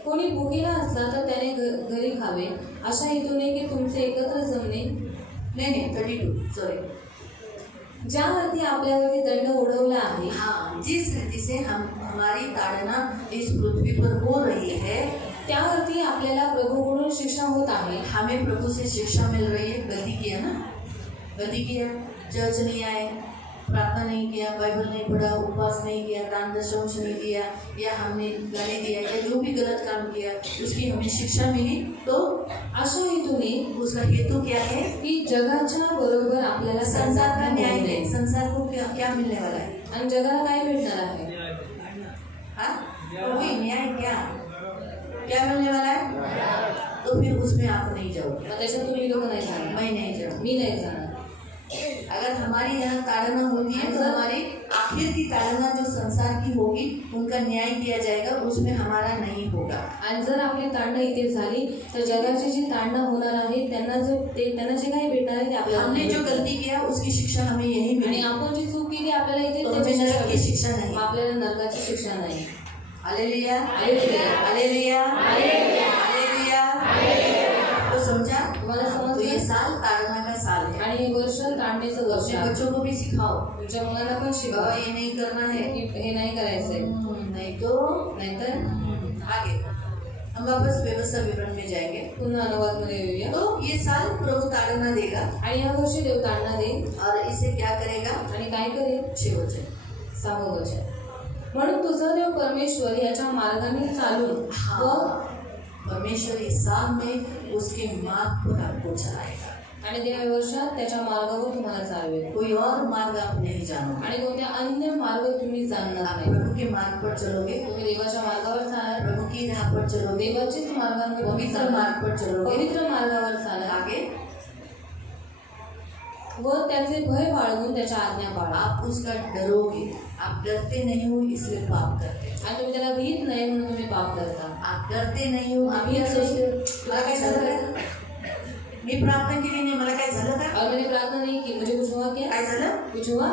कोणी भुकेला असला तर त्याने घरी खावे अशा हेतूने की तुमचे एकत्र जमणे नहीं 32 सॉरी। ज्यावरती आपल्यावरती दंड ओढवला आहे हाँ, जिस रीति से हम हमारी ताड़ना इस पृथ्वी पर हो रही है, त्यावरती आपल्याला प्रभूकडून शिक्षा होत आहे. हमें प्रभु से शिक्षा मिल रही है. गलती किया ना, गलती किया, चर्च नहीं आए, प्रार्थना नहीं किया, बाइबल नहीं पढ़ा, उपवास नहीं किया, दान दशंश नहीं दिया, या हमने गाली दिया, या जो भी गलत काम किया उसकी हमें शिक्षा मिली, तो अशा हेतूने उसका हेतु क्या है? की जगाच्या बरोबर आपल्याला संसार का न्याय होऊ है. नये. संसार को क्या क्या मिलने वाला है? आणि जगाला काय भेटणार आहे? हाँ, वही न्याय. क्या क्या मिलने वाला है? तो फिर उसमें आप नहीं जाओगे. मग त्याच्यात तुम्ही लोक नाही जाणार, मैं नहीं जाऊँ. मी नाही जाणार. अगर हमारी यहाँ ताड़ना होती है तो हमारी आखिर की ताड़ना जो संसार की होगी उनका न्याय किया जाएगा, उसमें हमारा नहीं होगा. आणि जर आपली तांडणं इथे झाली तर जगाची जी तांडणं होणार आहे त्यांना जे काही भेटणार आहे ते आपल्याला हमने जो गलती किया उसकी शिक्षा हमें यही आणि मिली. आपण जी चूक केली आपल्याला इथे तो त्याची हमें शिक्षा नरक की शिक्षा नहीं. भेटते. आपल्याला नरकाची शिक्षा नाही. Hallelujah, hallelujah. Hallelujah, hallelujah. तो समझा? तुम्हाला तो ये समजलं? साल ताड़ना का साल है. आणि हे वर्ष तांडणीचं वर्ष अपने आहे. बच्चों को भी सिखाओ, तुमच्या मुलांना पण शिकवा बाबा ये नहीं करना है, की हे नाही करायचंय, नहीं तो नाहीतर आगे हम वापस व्यवस्था विवरण में जाएंगे. पुन्हा अनुवादमध्ये येऊया. तो ये साल प्रभु ताड़ना देगा आणि या वर्षी देव तांडणा देईल और इसे क्या करेगा? आणि काय करेल? शेवटचे 6वं वचन. म्हणून तुझा देव परमेश्वर याच्या मार्गाने चालून व हाँ, परमेश्वर इस साल में उसके मार्ग पर आपको चलाएगा. आणि त्या वर्षात त्याच्या मार्गावर तुम्हाला चालवेल. कोई और मार्ग आप नहीं जानोगे. आणि कोणत्या अन्य मार्ग तुम्ही जाणणार आप नाही. प्रभु के मार्ग पर चलोगे, तुम्ही देवाच्या मार्गावर चालाल, प्रभु की राह पर चलोगे, देवाचीच मार्गांवर तुम्ही पवित्र चालाल, मार्ग पर चलोगे. पवित्र मार्गावर चालाल आगे व त्याचे भय बाळगून त्याच्या आज्ञा पाळा. आप उसका डरोगे. आप डरते नहीं हो इसलिए पाप करते हो. आणि तुम्ही त्याला भीत नाही म्हणून तुम्ही पाप करता. आप डरते नहीं हो. आप ये सोचते हो मला काय झालं का? मी प्रार्थना केली नाही, मला काय झालं का? और मैंने प्रार्थना नहीं की, मुझे कुछ हुआ क्या? काय झालं? कुछ हुआ?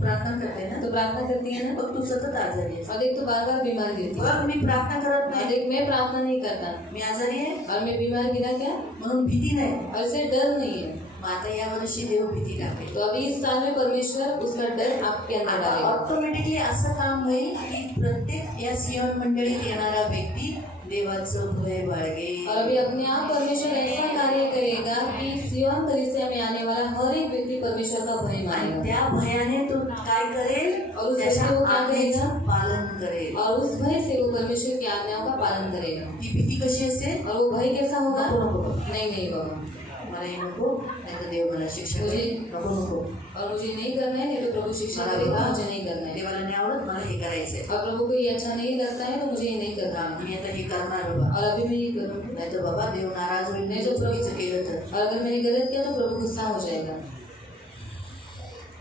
प्रार्थना करते ना, तो प्रार्थना करती है ना, मग तू सतत आजारी आहेस. और एक तो बार बार बीमार गिरती है. बघ, मी प्रार्थना करत और नाही, एक मैं प्रार्थना नहीं करता मी आजारी आहे और मैं बीमार गिरा क्या, म्हणून भीती नाही. और इससे डर नहीं है. मग आता या वर्षी देव भीती टाकेल. तो अभी इस साल में परमेश्वर उसका डर आपके अंदर डालेगा. ऑटोमॅटिकली असं काम होईल की प्रत्येक या सियोन मंडळीत येणारा व्यक्ती देवाचं भय बाळगेल. और अभी अपने आप परमेश्वर ऐसा कार्य करेगा कि सिय्योन कलीसिया में आने वाला हर एक व्यक्ति परमेश्वर का भय आणि मानेगा त्या भयाने तो काय करेल? और उस त्याच्या भय को क्या करेगा? आज्ञेचं पालन करेल. और उस भय से वो परमेश्वर की आज्ञाओं का पालन करेगा. ती भीती कशी असेल? और वो भय कैसा होगा? नको नको, नहीं नहीं बाबा, मला हे नको, नाही तर देव मला शिक्षा करेल. नको नको, और मुझे नहीं करना है, नहीं तो प्रभु शिक्षा करेगा, मुझे नहीं करना है. देवाला नाही आवडत, मला हे करायचंय. और प्रभु को ये अच्छा नहीं लगता है तो मुझे ये नहीं करना. मी आता हे करणार बाबा, और अभी मैं ये करूँगी, नाही तर बाबा देव नाराज होईल. नाही नाही तर प्रभू- चुकीचं केलं तर. और अगर मैंने गलत किया तो प्रभु गुस्सा हो जाएगा.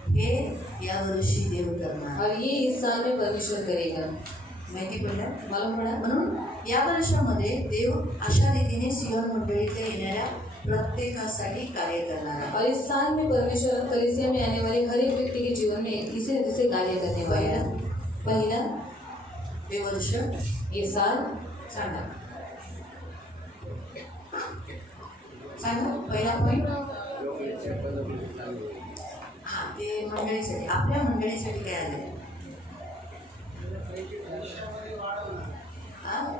हे या वर्षी देव करणार. और ये इस साल में परमेश्वर करेगा. माहिती पडलं? मालूम पड़ा? म्हणून या वर्षामध्ये देव अशा रीतीने सियोन मंडळीतल्या येणाऱ्या प्रत्येकासाठी कार्य करणार आहे. और इस साल में परमेश्वर कलीसिया में आने वाले हर एक व्यक्ति के जीवन में इसे इसे कार्य करने वाला है. पहला, ते वर्ष ये साल सांगा सांगा पहिला पॉईंट. हा, ते मंडळीसाठी, आपल्या मंडळीसाठी काय आले? हा?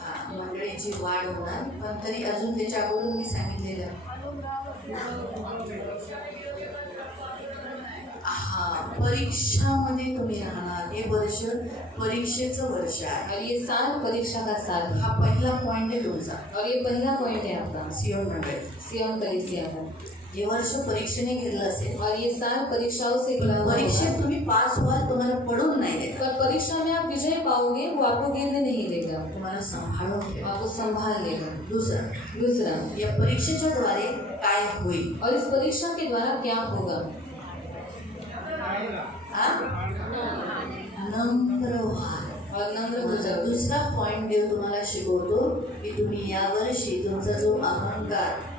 हा, मंडळीची वाढ होणार, पण तरी अजून त्याच्या अगोदर मी सांगितलेलं हा, परीक्षामध्ये तुम्ही राहणार. हे वर्ष परीक्षेचं वर्ष आहे. और ये साल परीक्षा का साल है. हा पहिला पॉईंट आहे तुमचा, और ये पहला पॉइंट है आपका सियोन मंडळी. सिय्योन कलीसिया का. हे वर्ष परीक्षेने घेतलं असेल, और ये साल परीक्षाओं से घिरा हुआ परीक्षेत होगा. तुम्ही पास व्हाल, तुम्हाला पडून नाही देत, पर परीक्षा में आप विजय पाओगे, वो आपको गिरने नहीं देगा, तुम्हाला सांभाळून वो ठेवा. आपको संभाल लेगा. दुसरं, दूसरा, या परीक्षेच्या द्वारे काय होईल? और इस परीक्षा के द्वारा क्या होगा? हा? नम्र व्हाल. और नम्र हो जाओ. दुसरा पॉइंट देव तुम्हाला शिकवतो की तुम्ही यावर्षी तुमचा जो अहंकार,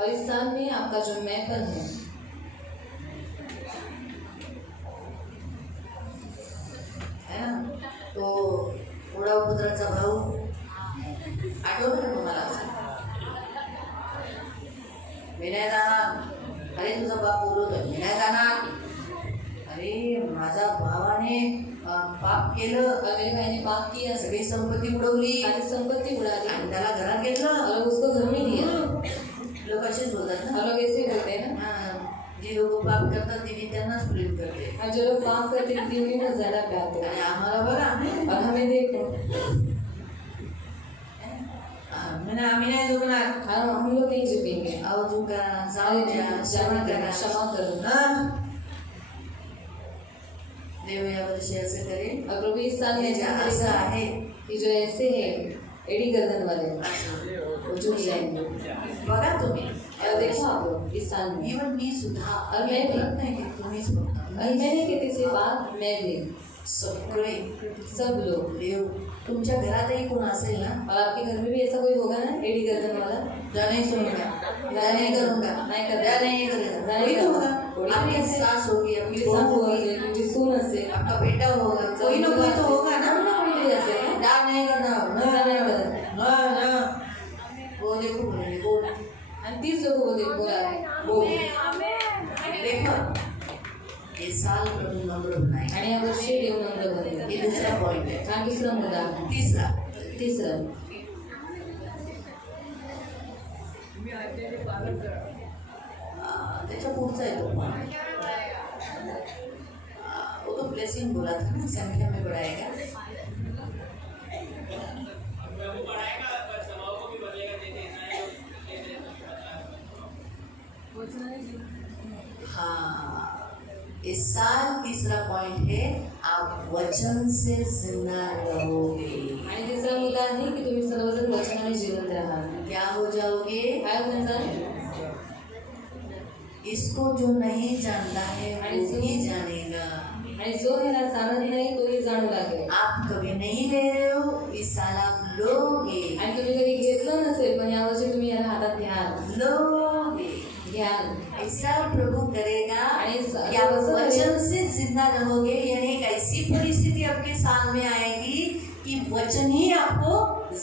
और इस साल में आपका जो मैंपन है, है ना, तो पुत्राचा भाऊ आठवतं का तुम्हाला? विनय जाणार, अरे तुझा बाप बोलवतोय, विनय जाणार, अरे माझा भावाने पाप केलं, और मेरे भाई ने पाप किया, सगळी संपत्ती उडवली सारी संपत्ति उड़ा दी आणि त्याला घरात घेतलं. और उसको घर में लिया. लोक असेच बोलतात ना. और लोग ऐसे ही बोलते हैं ना. जे लोक पाप करतात ते त्यांनाच प्रेम करते. और जो लोग पाप करते हैं उन्हीं को ज्यादा प्यार करते आणि हैं. आम्हाला बघा, और हमें देखो, आम्ही नाही झुकणार. हम लोग नहीं झुकेंगे. अहो झुका, जाऊ द्या, क्षमा करा. क्षमा करो. देव या वर्षी असं करेल. और प्रभु इस साल में ऐसा असं करेगा आहे कि जो ऐसे है एड़ी गर्दन वाले वो झुक जाएंगे. बघा तुम्ही. और देखो आप लोग इस साल में, इवन मी सुद्धा और मैं भी, नाही की तुम्हीच फक्त. और मैं नहीं कहती सिर्फ बात, मैं भी, सगळे सब लोग. देव तुमच्या घरातही कोण असेल ना, और आपके घर में भी ऐसा कोई होगा ना एड़ी गर्दन वाला. त्या नहीं सुनूंगा, त्या नहीं करूंगा, नहीं करूंगा, त्या नहीं करेगा. नहीं कोई तो होगा. करूंगा. आपकी सास होगी, आपकी मेरी बहू सास होगी, होगी, मेरी सून असेल, आपका बेटा होगा, कोई ना कोई तो होगा ना. कोई असेल ना. त्या नहीं करना. नहीं करना. ना वो देखो बोले बोल. आणि तीच लोक बोला बोल. देखो ये साल प्रभु नम्र बनाए. आणि या वर्षी देव नम्र बनेल. ये दूसरा पॉइंट है. हा दुसरा मुद्दा. तिसरं त्याच्या पुढचा आहे तो. वो तो ब्लेसिंग बोला था ना, संख्या में बढ़ाएगा. हाँ, इस साल तीसरा पॉइंट है आप वचन से जिंदा रहोगे. आणि तिसरा मुद्दा आहे की तुम्ही सर्वजण वचनाने जिवंत राहाल. क्या हो जाओगे? काय होणार? इसको जो नहीं जानता है वो ही जानेगा. आणि जो ह्याला जाणत नाही तोही जाणू लागेल. आप कभी नहीं ले रहे हो, इस साल आप लोगे. आणि तुम्ही कधी घेतलं नसेल पण यावर्षी तुम्ही याला हातात घ्याल. लोगे. घ्याल. ऐसा प्रभु करेगा आणि कि आप वचन से जिंदा रहोगे. यानी एक ऐसी परिस्थिति आपके सामने आएगी कि वचन ही आपको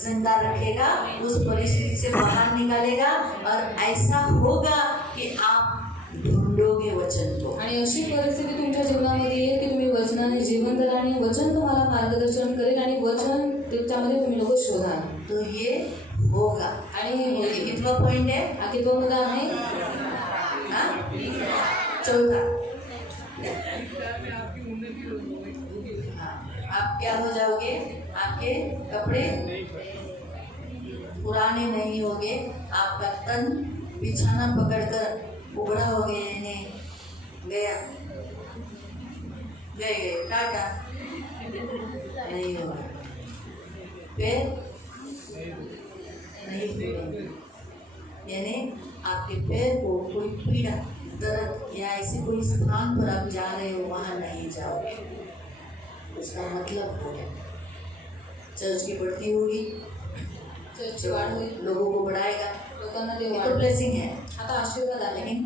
जिंदा रखेगा, उस परिस्थिति से बाहर निकालेगा. और ऐसा होगा कि आप ढूंढोगे वचन को. आणि अशी परिस्थिती तुमच्या जीवनामध्ये येईल की तुम्ही वचनाने जिवंत राहा आणि वचन तुम्हाला मार्गदर्शन करेल आणि वचन त्याच्यामध्ये तुम्ही लोक शोधाल. तो ये होगा. आणि हे ये होईल. कितना पॉइंट है? हा कितवा मुद्दा आहे? चौथा. आप क्या हो जाओगे? आपके कपड़े पुराने नहीं होंगे. आपका तन बिछाना पकड़कर उबड़ा हो गया, यानी गया गए टाटा नहीं होगा. पैर नहीं फूलेंगे, यानी आपके पैर को कोई पीड़ा, दर्द या ऐसे कोई स्थान पर आप जा रहे हो वहाँ नहीं जाओगे. उसका मतलब हो गया चर्च की बढ़ती होगी, चर्चची वाढ होईल. लोगों को बढ़ाएगा. लोकांना ते ये वाढ. तो ब्लेसिंग है. आता आशीर्वाद आहे. लेकिन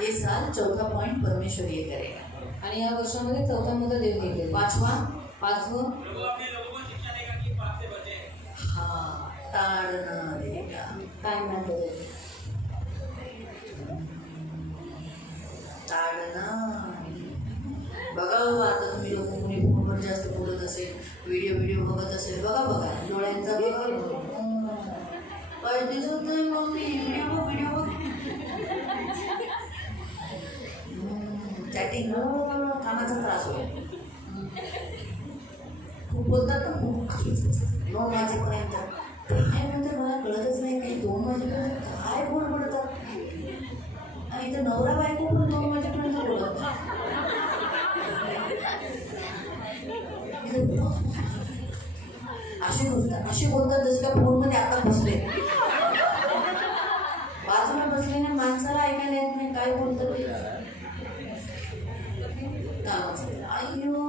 ये साल चौथा पॉइंट परमेश्वर ये करेगा. आणि या वर्षामध्ये चौथा मुद्दा देव घेईल. पाचवं हाँ, ताड़ना देगा. काय म्हणतो? ताड़ना. बघा बाबा, आता तुम्ही लोक कोणी फोनवर जास्त बोलत असेल, व्हिडिओ बघत असेल, बघा डोळ्यांचा बघा. काय दिसत नाही मम्मी, व्हिडिओ बघ. चॅटिंग कामाचा त्रास होईल. खूप बोलतात ना, खूप 2 वाजेपर्यंत. काय म्हणतात मला कळतच नाही, काही 2 वाजेपर्यंत काय बोलतात. आणि इथं नवरा बायको पण 2 वाजेपर्यंत बोलत. असे बोलतात जसं का फोनमध्ये आता बसले. बाजूला बसलेल्या माणसाला ऐकायला येत नाही काय बोलतात ते. अय्यो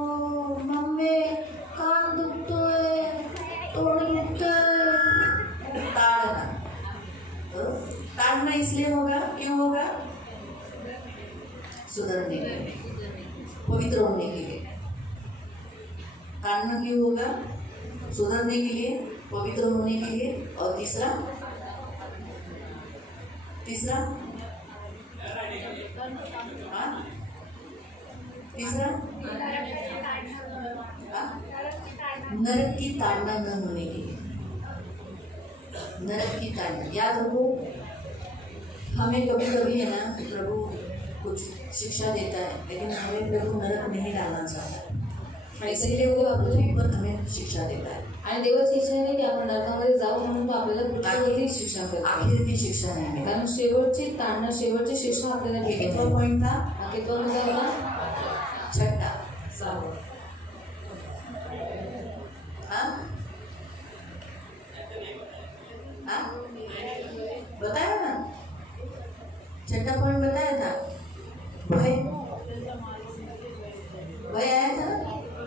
मम्मी, कान दुखतोय, तोंड दुखतोय. ताड़ना इसलिए होगा, क्यों होगा? सुधरने के लिए, पवित्र होने के लिए. ताड़ना क्यों होगा? सुधरने के लिए, पवित्र होने के लिए. और तीसरा हाँ? तीसरा नरक की ताड़ना न होने के लिए। नरक की ताड़ना याद रखो, हमें कभी कभी है ना प्रभु कुछ शिक्षा देता है, लेकिन हमें प्रभु नरक नहीं डालना चाहता है, इसीलिए वो पृथ्वी पर हमें शिक्षा देता है। आणि देवाची इच्छा नाही की आपण नरकामध्ये जाऊ म्हणून तो आपल्याला पृथ्वीवरती शिक्षा करतो, आखिर की शिक्षा नहीं मिली। कारण शेवटची ताडना शेवटची शिक्षा आपल्याला ये भेटत कितना नाही. पॉइंट था? हा कितवा मुद्दा होता? छठा। सहावा. हाँ हाँ बताया ना, छठा पॉइंट बताया था। भय, भय आया था ना,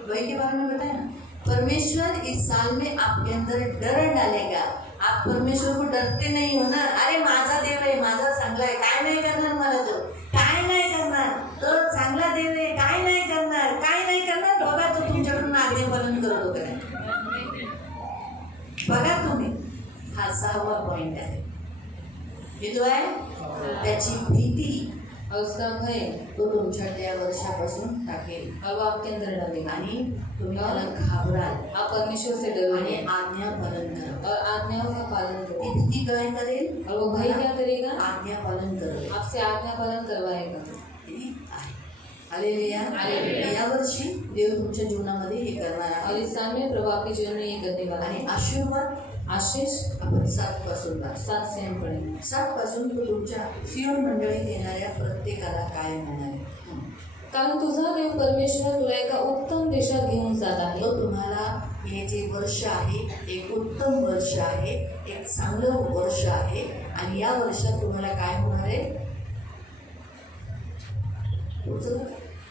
भय के बारे में बताया ना। परमेश्वर इस साल में आपके अंदर डर डालेगा। आप परमेश्वर को डरते नहीं हो ना, अरे माझा देव आहे, माझा चांगला आहे, काय नाही करणार मला, तो काय नाही करणार, तो चांगला देव आहे, काय नाही करणार, काय नाही करणार, बघा तो तुमच्याकडून आज्ञा पालन करत होता. बघा तुम्ही, हा सहावा पॉइंट आहे. हे जो आहे त्याची भीती, और उसका भय तो तुमच्या त्या वर्षापासून टाकेल और वो आपके अंदर डालेगा आणि तुम्ही त्याला घाबराल आप परमेश्वर से आणि डरोगे आज्ञा पालन करा. और आज्ञाओं का पालन ती करो. भीती काय करेल? और वो भय क्या करेगा? आज्ञा पालन करेल. आपसे आज्ञा पालन करवाएगा. ठीक आहे. हालेलुया. हालेलुया. या वर्षी देव तुमच्या जीवनामध्ये हे करणार और आहे. इस साल में प्रभु आपके जीवन में ये करने वाला आणि है. आशीर्वाद आशीष आपण 7 पासून पाहतो. 7 से हम पढ़ेंगे. 7 पासून तो तुमच्या सियोन मंडळीत येणाऱ्या प्रत्येकाला कायम होणार आहे. कारण तुझा देव परमेश्वर तुला एका उत्तम देशात घेऊन जात आहे. तो तुम्हाला हे जे वर्ष आहे एक उत्तम वर्ष आहे, एक चांगलं वर्ष आहे आणि या वर्षात तुम्हाला काय होणार आहे?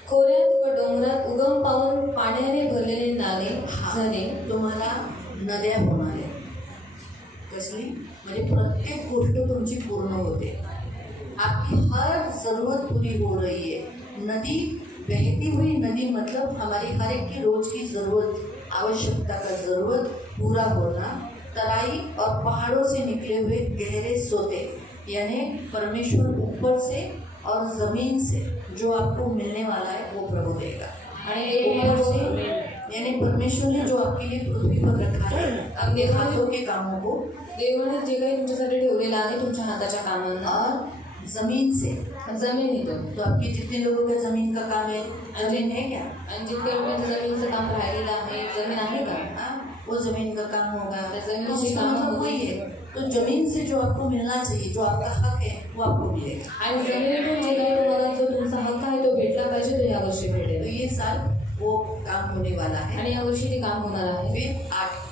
खोऱ्यात व डोंगरात उगम पावून पाण्याने भरलेले नाले झरे तुम्हाला नद्या होणार आहे. कसली? म्हणजे प्रत्येक गोष्ट तुमची पूर्ण होते. आपकी हर जरूरत पूरी हो रही है. नदी बहती हुई नदी मतलब हमारी हर एक की रोज की ज़रूरत, आवश्यकता का ज़रूरत पूरा होना. तराई और पहाड़ों से निकले हुए गहरे सोते, यानी परमेश्वर ऊपर से और ज़मीन से जो आपको मिलने वाला है वो प्रभु देगा. आणि ऊपर से यानी परमेश्वर ने जो आपके लिए पृथ्वी पर रखा है अपने हाथों के कामों को, देवाने जे काही तुमच्यासाठी ठेवलेलं आहे तुमच्या हाताच्या कामांना, और जमीन से, जमीन येतो. तो आपके जितने लोगों का जमीन का काम है, जमीन है क्या? आणि जितक्या लोकांचं जमिनीचं काम राहिलेलं आहे, जमीन आहे का? हाँ, वो जमीन का काम होगा. जमीन तो से उसका काम मतलब होगी. वही है. तो जमीन से जो आपको मिलना चाहिए, जो आपका हक है वो आपको मिलेगा. आणि जमिनीतून जे काही तुम्हाला जो तुमचा हक्क आहे तो भेटला पाहिजे, तो यावर्षी तो भेटेल. ये साल वो काम होने वाला है. आणि यावर्षी ते काम होणार आहे. फिर 8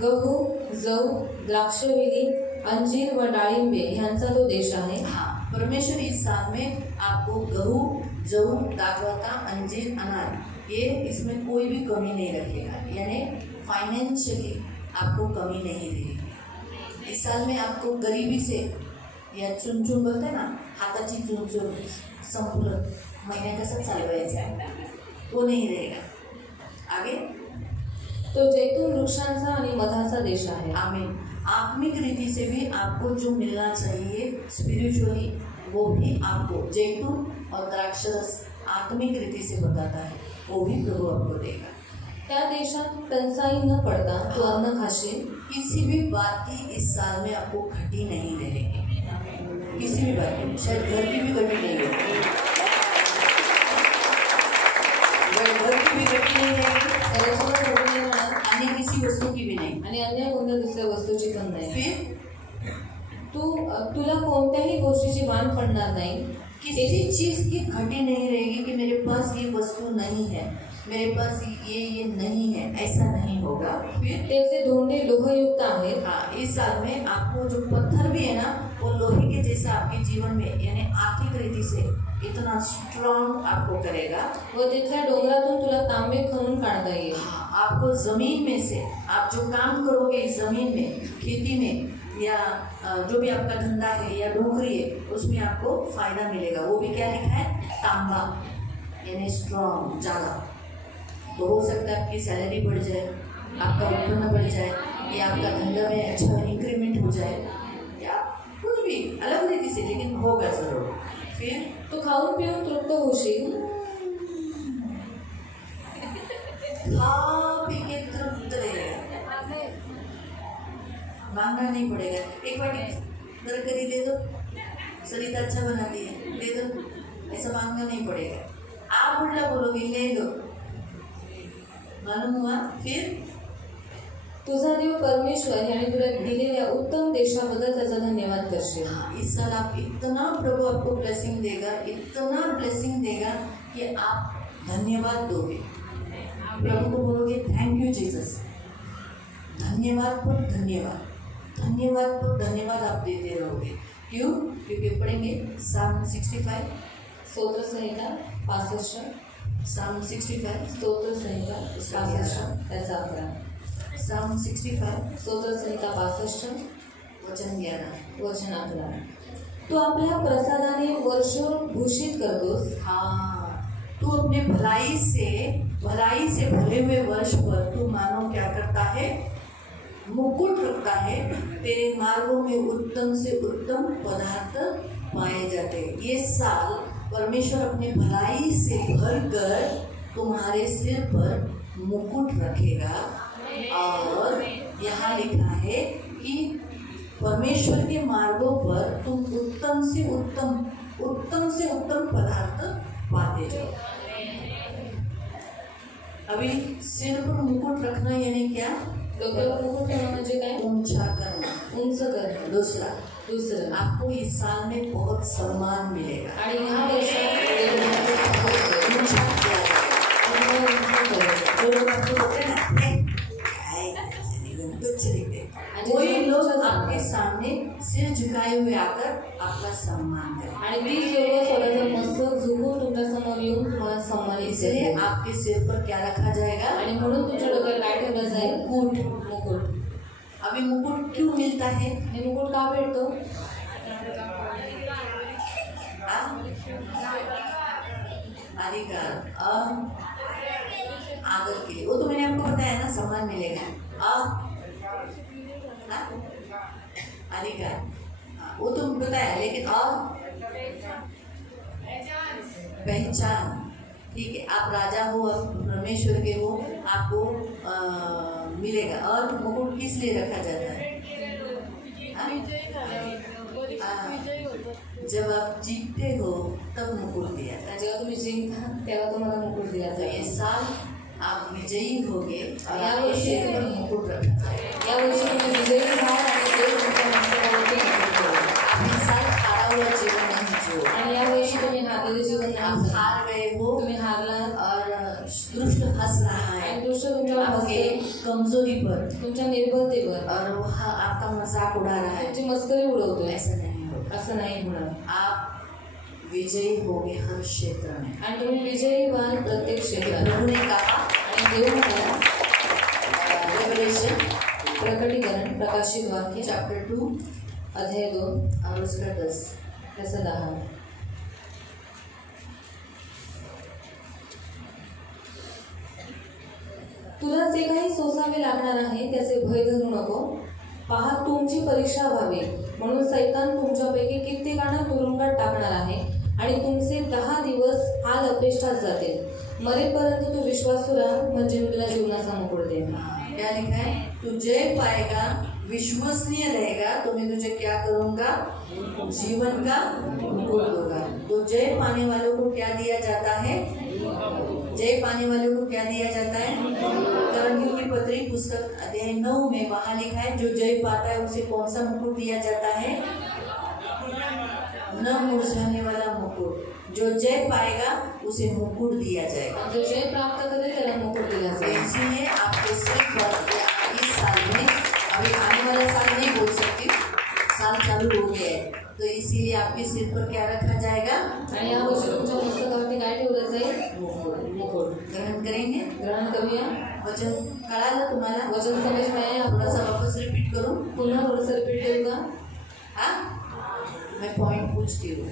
गहू, जव, द्राक्षवेली, अंजीर व डाळिंबे ह्यांचा तो देश आहे. हाँ, परमेश्वर इस साल में आपको गहू, जऊ, दाखवता, अंजीर, अनार, ये इसमें कोई भी कमी नहीं रखेगा. यानी फाइनेंशियली आपको कमी नहीं रहेगी. इस साल में आपको गरीबी से या चुनचुन बोलते हैं ना, हाताची चुनचुन संपलं महिन्या कसं चालवायचं आहे वो नहीं रहेगा. आगे तो जैतून वृक्षांचा आणि मधाचा देश आहे. आमीन. आत्मिक रीति से भी आपको जो मिलना चाहिए स्पिरिचुअली वो भी आपको जैतून और द्राक्षरस आत्मिक रीति से बताता है, वो भी प्रभु आपको देगा. त्या देशात टंचाई न पडता तू अन्न खाशील. किसी भी बात की इस साल में आपको घटी नहीं रहेगी. किसी भी बात की, शायद घर की भी घटी नहीं होगी, घर की भी घटी नहीं रहेगी त्याच्यावर घडून नाही राहणार आणि किसी वस्तू की भी नहीं. आणि अन्य कोणत्या दुसऱ्या वस्तूची पण नाही. फिर तुला कोणत्याही गोष्टीची वाण पडणार नाही. किसी चीज़ की घटी नहीं रहेगी कि मेरे पास ये वस्तू नहीं है, मेरे पास ये नहीं है, ऐसा नहीं होगा. फिर त्याचे धोंडे लोहयुक्त आहेत. हाँ, इस साल में आपको जो पत्थर भी है ना वो लोहे के जैसा आपके जीवन में यानी आर्थिक रीति से इतना स्ट्रांग आपको करेगा. व तिथल्या डोंगरातून तुला तांबे खणून काढता येईल. हाँ, आपको ज़मीन में से आप जो काम करोगे इस ज़मीन में, खेती में या जो भी आपका धंधा है या नौकरी है, उसमें आपको फ़ायदा मिलेगा. वो भी क्या लिखा है? तांबा, यानी स्ट्रांग, ज़्यादा. तो हो सकता है आपकी सैलरी बढ़ जाए, आपका उत्पन्न बढ़ जाए, या आपका धंधा में अच्छा इंक्रीमेंट हो जाए, या कुछ भी अलग रीति से, लेकिन होगा ज़रूर. फिर तू खाऊन पिऊन तृप्त होशील. खा पी के तृप्त रहेगा, मांगना नहीं पड़ेगा। एक बाटी तरकारी दे दो, सरिता अच्छा बनाती है, दे दो, ऐसा मांगना नहीं पड़ेगा। आप उल्टा बोलोगे ले लो, मालूम हुआ? फिर तुझा देव परमेश्वर याने तुला दिलेल्या उत्तम देशाबद्दल त्याचा धन्यवाद करशील। इस साल आप इतना, प्रभु आपको ब्लेसिंग देगा, इतना ब्लेसिंग देगा कि आप धन्यवाद दोगे। प्रभु को बोलोगे थैंक यू जीसस, धन्यवाद पर धन्यवाद, धन्यवाद पर धन्यवाद आप देते रहोगे। क्यों? क्योंकि पढ़ेंगे साम 65, स्तोत्र संहिता 65, साम 65, स्तोत्र संहिता 65 त्याचा 11, साम 65 स्तोत्र संहिता 65 वचन 11। वचन 11। तू आपल्या प्रसादाने वर्ष भूषित करतोस। हाँ, तू अपने भलाई से भरे हुए वर्ष पर तू मानो क्या करता है, मुकुट रखता है। तेरे मार्गों में उत्तम से उत्तम पदार्थ पाए जाते हैं। ये साल परमेश्वर अपने भलाई से भरकर तुम्हारे सिर पर मुकुट रखेगा। और यहाँ लिखा है कि परमेश्वर के मार्गों पर तुम उत्तम से उत्तम पदार्थ पाते जाओ। अभी सिर पर मुकुट रखना यानी क्या? डोक्यावर मुकुट ठेवणं म्हणजे काय? ऊंचा करना। उंच करणं। दुसरं आपको इस साल में बहुत सम्मान मिलेगा आणि ह्या देशात ऊंचा किया जाएगा। जो लोग आपको बोलते हैं ना कुछ लिखते, कोई लोग आपके सामने सिर झुकाए हुए आकर आपका सम्मान करें। आणि तीच लोक स्वतःचं मस्तक झुकून तुमच्या समोर येऊन तुम्हाला सन्मानित इसलिए करतील। आपके सिर पर क्या रखा जाएगा? आणि म्हणून तुमच्या डोक्यावर काय ठेवलं जाईल? मुकुट। अभी मुकुट क्यों मिलता है? हे मुकुट का भेटतो? अधिकार आदर के लिए, वो तो मैंने आपको बताया ना, सम्मान मिलेगा। अधिकार वो तो बताया, लेकिन और पहचान। ठीक है, आप राजा हो और परमेश्वर के हो, आपको मिलेगा। और मुकुट किस लिए रखा जाता है? जब आप जीतते हो तब मुकुट दिया जाता है। जेव्हा तुम्ही जिंकता तेव्हा तुम्हाला मुकुट दिला तो ये जाईल। साल आप विजयी होगे और या आपके वर्षी सिर पर मुकुट रखा जाएगा। या वर्षी तुम्ही विजयी व्हाल आणि देव तुमच्या मस्तकावरती मुकुट ठेवेल। इस साल हारा हुआ जीवन नहीं जियो। आणि या वर्षी तुम्ही हारलेले जीवन आप नाही हार गए हो तुम्ही हारला और दुष्ट हंस रहा आणि है दुष्ट तुमच्यावर आपके हसते, कमजोरी पर तुमच्या निर्बलतेवर और वो आपका मजाक उड़ा रहा है। तुमची मस्करी उडवतोय। ऐसा नहीं होगा। असं नाही होणार। आप विजयी होगे हर क्षेत्र में। आणि तुम्ही विजयी व्हाल प्रत्येक क्षेत्रात। प्रभु ने कहा, आणि देव म्हणाला, रेवलेशन प्रकटीकरण प्रकाशित वाक्य चैप्टर 2 अध्याय 2 और उसका 10। त्याचं 10। तुला जे काही सोसावे लागणार आहे त्याचे भय धरू नको। पहा, तुमची परीक्षा व्हावी म्हणून सैतान तुमच्यापैकी कित्येकांना तुरुंगात टाकणार आहे आणि तुमचे 10 दिवस हाल अपेष्टात जातील। मरेपर्यंत तू विश्वासू राहा म्हणजे मी तुला जीवनाचा मुकुट देईन। क्या लिखा है? तू जय पाएगा, विश्वसनीय रहेगा तो मैं तुझे क्या करूँगा? जीवन का मुकुट दूंगा। तो जय पाने वालों को क्या दिया जाता है? जय पाने वालों को क्या दिया जाता है? कलंकियों की पत्री पुस्तक अध्याय 9 में वहाँ लिखा है, जो जय पाता है उसे कौन सा मुकुट दिया जाता है? न मुरझाने वाला मुकुट। जो जय पाएगा उसे मुकुट दिया जाएगा। जो जय प्राप्त करे त्याला मुकुट दिला तो जाईल। इसीलिए आपके सिर पर इस साल में, अभी आने वाला साल नहीं बोल सकती, साल चालू हो गया है, तो इसीलिए आपके सिर पर क्या रखा जाएगा? आणि या वर्षी तुमच्या मस्तकावरती काय ठेवलं जाईल? मुकुट। ग्रहण करेंगे। ग्रहण करूया। वचन कळालं तुम्हाला? वचन समज में आया? थोड़ा सा वापस रिपीट करूं? पुन्हा थोडंसं रिपीट करू का? हाँ, मैं पॉइंट पूछती हूँ।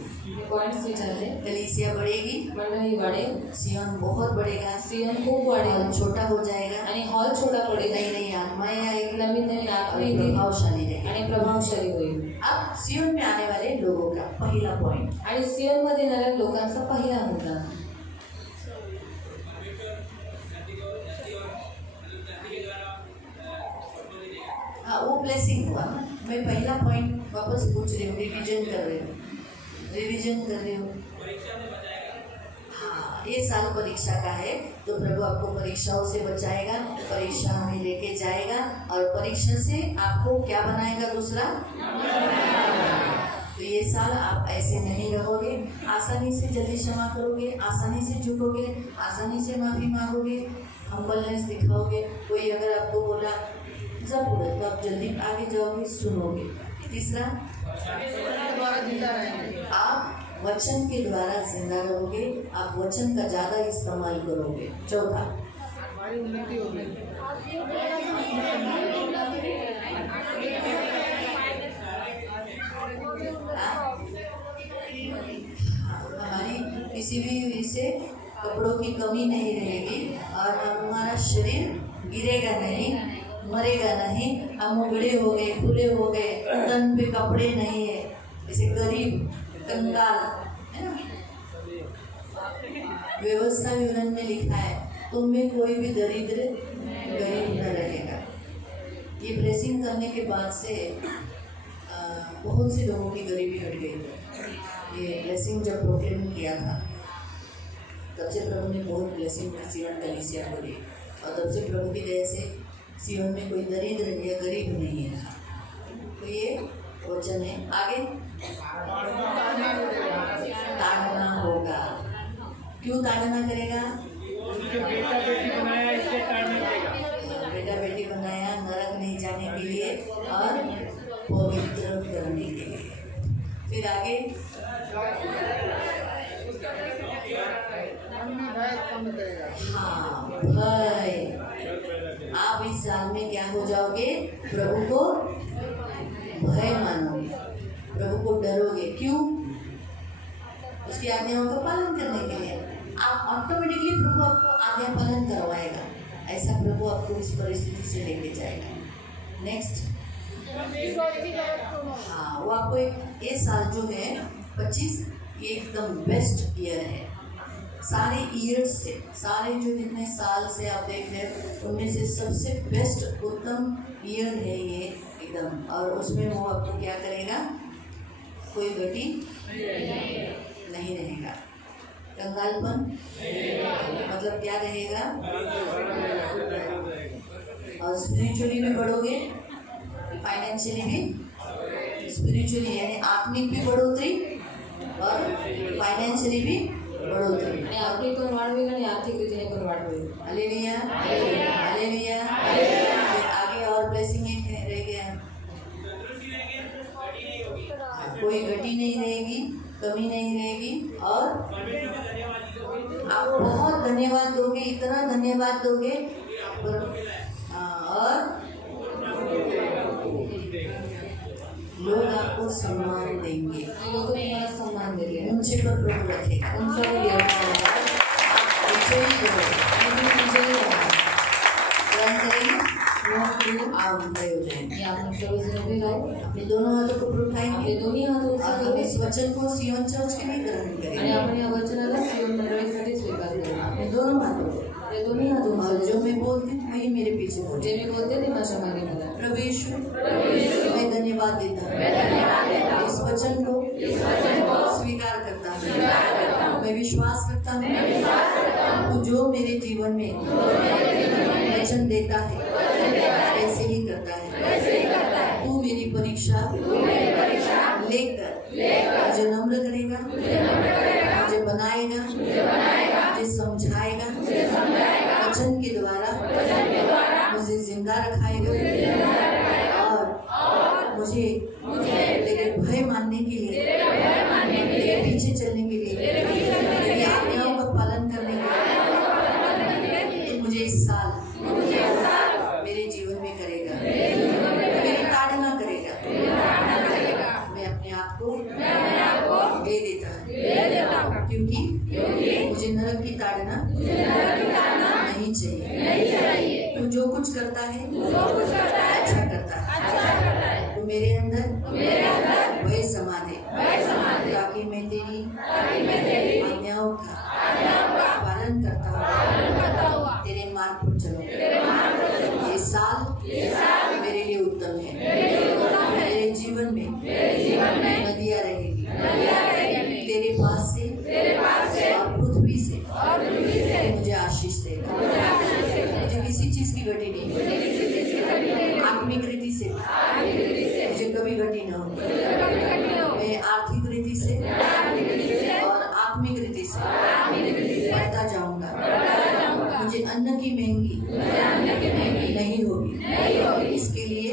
पॉइंट्स विचारले। कलीसिया बढ़ेगी, मंडळी वाढेल, सियन बहुत बढ़ेगा, सियन खूप वाढेल हॉल छोटा हो जाएगा, आणि हॉल छोटा पडेल, नई नई आत्माएं आएगी, नवीन नवीन आत्मा और येतील प्रभावशाली रहेगी। आणि प्रभावशाली होईल। अब सियन में आने वाले लोगों का पहला पॉइंट, आणि सियन मध्ये येणाऱ्या लोकांचा पहिला मुद्दा, हाँ, वो ब्लेसिंग हुआ। मैं पहला पॉइंट वापस पूछ रही हूँ, रिवीजन कर रही हूँ। हाँ, ये साल परीक्षा का है, तो प्रभु आपको परीक्षाओं से बचाएगा, परीक्षा में लेके जाएगा, और परीक्षा से आपको क्या बनाएगा? दूसरा। तो ये साल आप ऐसे नहीं रहोगे, आसानी से जल्दी क्षमा करोगे, आसानी से झुकोगे, आसानी से माफ़ी मांगोगे, हम्बलनेस दिखाओगे। कोई अगर आपको बोला जब बोले तो आप जल्दी आगे जाओगे, सुनोगे। तीसरा, आप वचन के द्वारा जिंदा रहोगे, आप वचन का ज़्यादा इस्तेमाल करोगे। चौथा, हमारी किसी भी वजह से कपड़ों की कमी नहीं रहेगी, और हमारा शरीर गिरेगा नहीं, मरेगा नहीं। हम उगड़े हो गए, खुले हो गए, तन पे कपड़े नहीं है, जैसे गरीब कंगाल है ना। व्यवस्था विवरण में लिखा है, तुम में कोई भी दरिद्र गरीब न रहेगा। ये ब्लेसिंग करने के बाद से बहुत से लोगों की गरीबी हट गई। ये ब्लेसिंग जब प्रोक्लेम किया था, तब से प्रभु ने बहुत ब्लेसिंग सीवन कलीसिया को दी, और तब से प्रभु की दया से सीवन में कोई दरिद्र या गरीब नहीं है। तो ये वचन है। आगे, ताड़ना होगा। क्यों ताड़ना करेगा? बेटा बेटी बनाया नरक नहीं जाने के लिए और पवित्र करने के लिए। फिर आगे, हाँ, भय। आप इस साल में क्या हो जाओगे? प्रभु को भय मानोगे, प्रभु को डरोगे। क्यों? उसकी आज्ञाओं का पालन करने के लिए। आप ऑटोमेटिकली प्रभु आपको आज्ञा पालन करवाएगा। ऐसा प्रभु आपको इस परिस्थिति से लेके जाएगा। नेक्स्ट, हाँ, वो आपको ये साल जो है 25, ये एकदम बेस्ट ईयर है। सारे ईयर्स से, सारे जो जितने साल से आप देख रहे हो, उनमें से सबसे बेस्ट उत्तम ईयर है ये एकदम। और उसमें वो आपको क्या करेगा? कोई गति नहीं रहेगा। कंगालपन मतलब क्या रहेगा? और स्पिरिचुअली भी बढ़ोगे, फाइनेंशियली भी, स्पिरिचुअली यानी आत्मिक भी बढ़ोतरी और फाइनेंशियली भी बढ़ोतरी। आणि आत्मिक पण वाढ होईल आणि आर्थिक रीतीने पण वाढ होईल। Hallelujah, hallelujah. आगे और ब्लेसिंग रह गया, कोई घटी नहीं रहेगी, कमी नहीं रहेगी, और आप बहुत धन्यवाद दोगे, इतना धन्यवाद दोगे, और लोग आपको सम्मान देंगे, लोग तुम्हाला सम्मान देंगे, ऊंचे पर प्रभु रखेगा, उंचाई देगा, आप खड़े हो जाएंगे। आपण सर्वजण उभे राहू, अपने दोनों हाथों को ऊपर उठाएंगे, आपले दोन्ही हात और उंच हम करू इस वचन को सीवन चर्च के लिए ग्रहण आणि करेंगे। आपण या वचनाला जीवन मंडळीसाठी स्वीकार करू। अपने दोनों हाथों को, आपले दोन्ही हात और उंच जो मैं बोलती हूँ वही मेरे पीछे बोले। जे मी बोलते ते माझ्या मागे बोला। प्रभु यीशु, मैं धन्यवाद देता हूँ, इस वचन को स्वीकार करता हूँ, मैं विश्वास करता हूँ, तू जो मेरे जीवन में वचन देता है वैसे ही करता है। तू मेरी परीक्षा लेकर मुझे नम्र करेगा, मुझे बनाएगा, मुझे समझाएगा, वचन के द्वारा मुझे जिंदा रखाएगा, और मुझे तेरे भय मानने के लिए, तेरे पीछे चलने के लिए, तेरी आज्ञाओं का पालन करने के लिए तू मुझे इस साल मेरे जीवन में करेगा, मेरी ताड़ना करेगा। मैं अपने आप को दे देता हूँ, क्योंकि मुझे नरक की ताड़ना नहीं चाहिए। तू जो कुछ करता है अच्छा करता है। तो मेरे अंदर वही समा दे, ताकि मैं तेरी आज्ञाओं का पालन करता हूँ, तेरे मार्ग पर चलूं। ये साल मेरे लिए उत्तम है। मेरे जीवन में नदियाँ रहेगी तेरे पास से और पृथ्वी से मुझे आशीष देगा। मुझे किसी चीज की घटी नहीं, आत्मिक रीति से मुझे कभी घटी न हो। मैं आर्थिक रीति से और आत्मिक रीति से बढ़ता जाऊंगा। मुझे अन्न की महंगी नहीं होगी। इसके लिए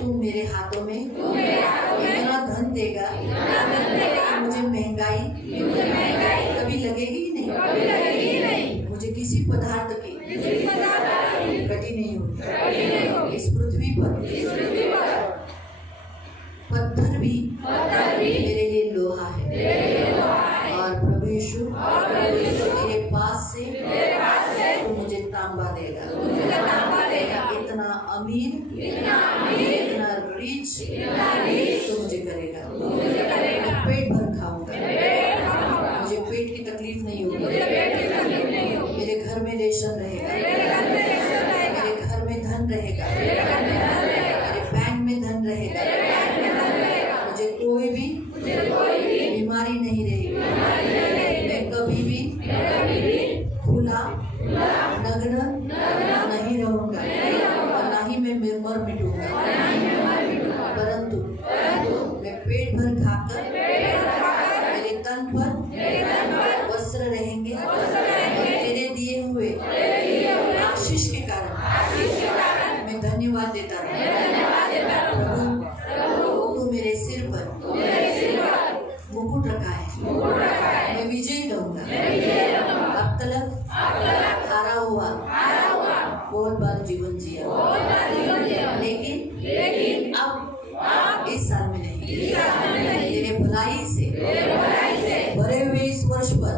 तू मेरे हाथों में इतना धन देगा कि मुझे महंगाई कभी लगेगी ही नहीं। मुझे किसी पदार्थ की घटी नहीं होगी। इस पृथ्वी पर पत्थर भी मेरे लिए लोहा है। और प्रभु यीशु तेरे पास से तू मुझे तांबा देगा। इतना अमीर इतना रिच तो मुझे करेगा। मैं पेट भर खाऊंगा। मुझे पेट की तकलीफ नहीं होगी। मेरे घर में रेशन रहेगा। मेरे घर में धन रहेगा। मेरे बैंक में धन रहेगा। मुझे कोई भी बीमारी नहीं रहेगी। मैं कभी भी खुला नग्न नहीं रहूंगा और ना ही मैं मर मिटूंगा, परंतु मैं पेट भर खाकर मेरे तन पर वस्त्र रहेंगे और तेरे दिए हुए आशीष के कारण मैं धन्यवाद देता रहूं। प्रभु तू मेरे सिर पर मुकुट रखा है। मैं विजयी रहूंगा। अब तक हारा हुआ बहुत बार जीवन जिया, लेकिन अब इस साल में नहीं। तेरे भलाई से भरे हुए इस वर्ष पर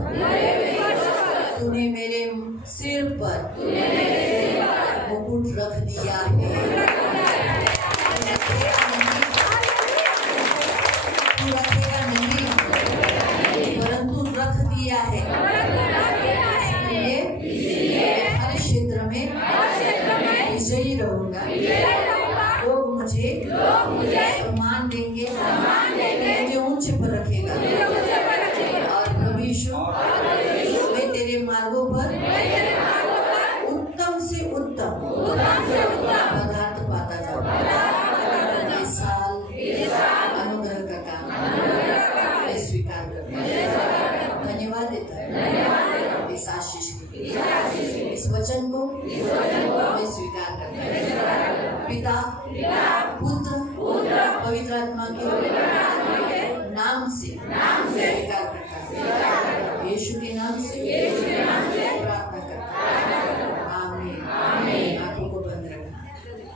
तूने मेरे सिर पर मुकुट रख दिया है। तू रखेगा नहीं, परंतु रख दिया है। इसलिए हर क्षेत्र में विजयी रहूंगा। लोग मुझे सम्मान देंगे, मुझे ऊंच पर रखेगा। और प्रभु यीशु मैं तेरे मार्गों पर उत्तम से उत्तम पदार्थ पाता जाऊंगा। इस साल अनुग्रह का काम मैं स्वीकार करता। धन्यवाद देता है इस आशीष के, इस वचन को मैं स्वीकार करता हूँ। पिता पुत्र पवित्र आत्मा के नाम से स्वीकार करता हूँ। यीशु के नाम से प्रार्थना करता हूँ। आमीन। आंखों को बंद रखना।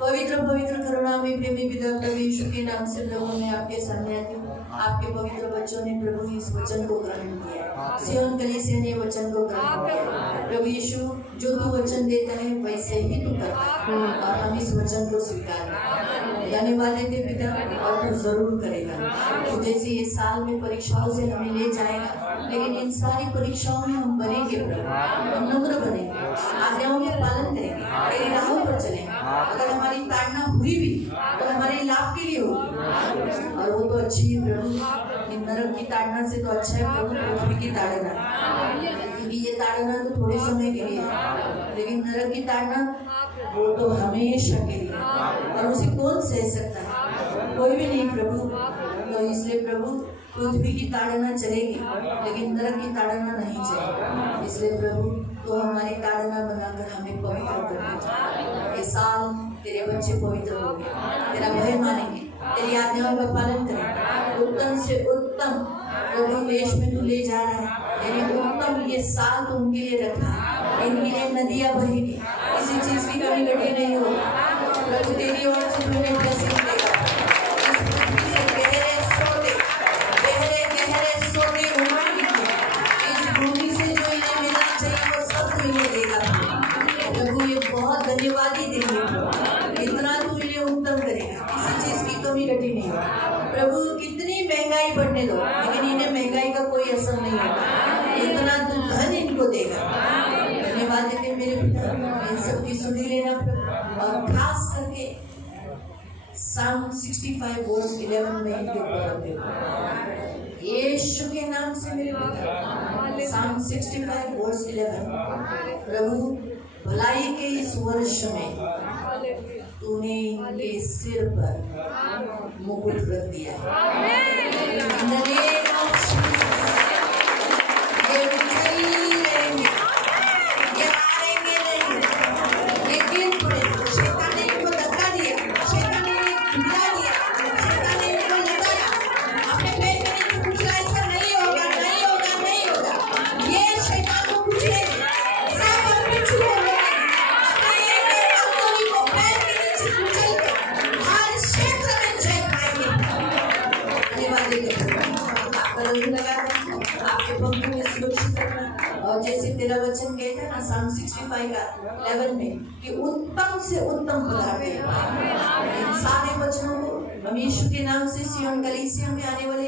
पवित्र पवित्र करुणा में प्रेमी पिता प्रभु यीशु के नाम से प्रभु मैं आपके सामने आती हूँ। आपके पवित्र बच्चों ने प्रभु इस वचन को ग्रहण किया। सियोन कलीसिया ने वचन को ग्रहण किया। प्रभु यीशु जो तू वचन देता है वैसे ही तू करता है और हम इस वचन को स्वीकार करते हैं। धन्यवाद देते पिता, और तू जरूर करेगा। तो जैसे ये साल में परीक्षाओं से हमें ले जाएगा, लेकिन इन सारी परीक्षाओं में हम बनेंगे प्रभु, हम नम्र बनेंगे, आज्ञाओं के पालन करेंगे, तेरी राहों पर चलेंगे। अगर हमारी ताड़ना हुई भी तो हमारे लाभ के लिए होगी, और वो तो अच्छी है प्रभु। नरक की ताड़ना से तो अच्छा है प्रभु पृथ्वी की ताड़ना, क्योंकि ये ताड़ना तो थोड़े समय के लिए है, लेकिन नरक की ताड़ना वो तो हमेशा के लिए, और उसे कौन सह सकता है? कोई भी नहीं प्रभु। तो इसलिए प्रभु पृथ्वी की ताड़ना चलेगी, लेकिन नरक की ताड़ना नहीं चलेगी। इसलिए प्रभु तो हमारी ताड़ना बनाकर हमें पवित्र कर दीजिए। ये साल तेरे बच्चे पवित्र होंगे, तेरा भय मानेंगे, तेरी आज्ञाओं का पालन करेंगे। उत्तम से उत्तम प्रभु देश में तू ले जा रहा है, यानी उत्तम ये साल तो उनके लिए रखा है। इनके लिए नदियाँ बहेगी, किसी चीज की कमी घटी नहीं होगी। प्रभु तेरी ओर से तुम्हें ब्लेसिंग देगा। इस पृथ्वी से गहरे सोते उमड़ेंगे। इस भूमि से जो इन्हें मिलना चाहिए वो सब इन्हें देगा। प्रभु ये बहुत धन्यवाद ही देंगे। इतना तू इन्हें उत्तम करेगा, किसी चीज की कमी घटी नहीं होगी। प्रभु कितनी महंगाई बढ़ने दो, लेकिन इन्हें महंगाई का कोई असर नहीं होगा। इतना तू धन इनको देगा। धन्यवाद देते मेरे पिता, इन सबकी सुधी लेना और Psalm 65 वर्स 11 में इनके ऊपर रख देता। यीशु के नाम से मेरे पिता। Psalm 65 वर्स 11। प्रभु भलाई के इस वर्ष में तूने इनके सिर पर मुकुट रख दिया है। In the name of Jesus, ये विजयी रहेंगे, ये हारेंगे नहीं, ये गिर पड़े। शैतान ने इनको धक्का दिया, शैतान ने इनको गिरा दिया, शैतान ने इनको लगाया। अपने पेट में इनको कुचला, ऐसा नहीं होगा, नहीं होगा, नहीं होगा। ये शैतान को कुचलेंगे, सब अपने छुए होंगे। अपने एक अंगुली को पैर के नीचे कुचल कर हर क्षेत्र में जय पाएंगे। धन्यवाद देते हैं। आपका रंग लगा दें, आपके पंखों में सुरक्षित रखना। और जैसे तेरा वचन कहता है ना Psalm 65 का 11 में कि उत्तम से उत्तम पदार्थ है। इन सारे वचनों को हम यीशु के नाम से सियोन कलीसिया में आने वाले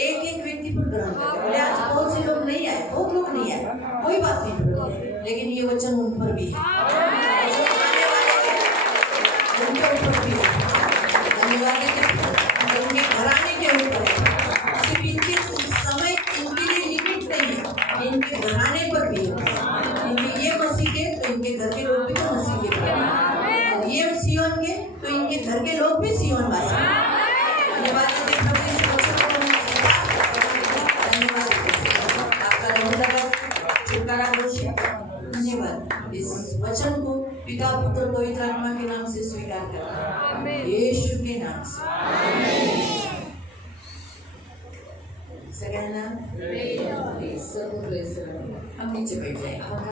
एक एक व्यक्ति पर ग्रहण करें। बोले आज बहुत से लोग नहीं आए, बहुत लोग नहीं आए, कोई बात नहीं प्रभु, लेकिन ये वचन उन पर भी है, जो आने वाले हैं उनके ऊपर भी है। धन्यवाद देते हैं। उनके घराने के ऊपर है, सिर्फ इनके समय इनके लिए लिमिट नहीं है, इनके घराने पर भी है। इनके ये मसीह के तो इनके घर के लोग भी तो मसीह के और ये सियोन के तो इनके घर के लोग भी सियोन वासी हैं। धन्यवाद देते हैं प्रभु इस वचन को हमें स्वीकार करने। धन्यवाद देते हैं। आपका रंग लगा, छुटकारा घोषित। धन्यवाद। इस वचन को पिता पुत्र पवित्र आत्मा के नाम से स्वीकार करना, यीशु के नाम से। सगळ्यांना सर्व प्रेस हम नीचे बैठ जाएंगे।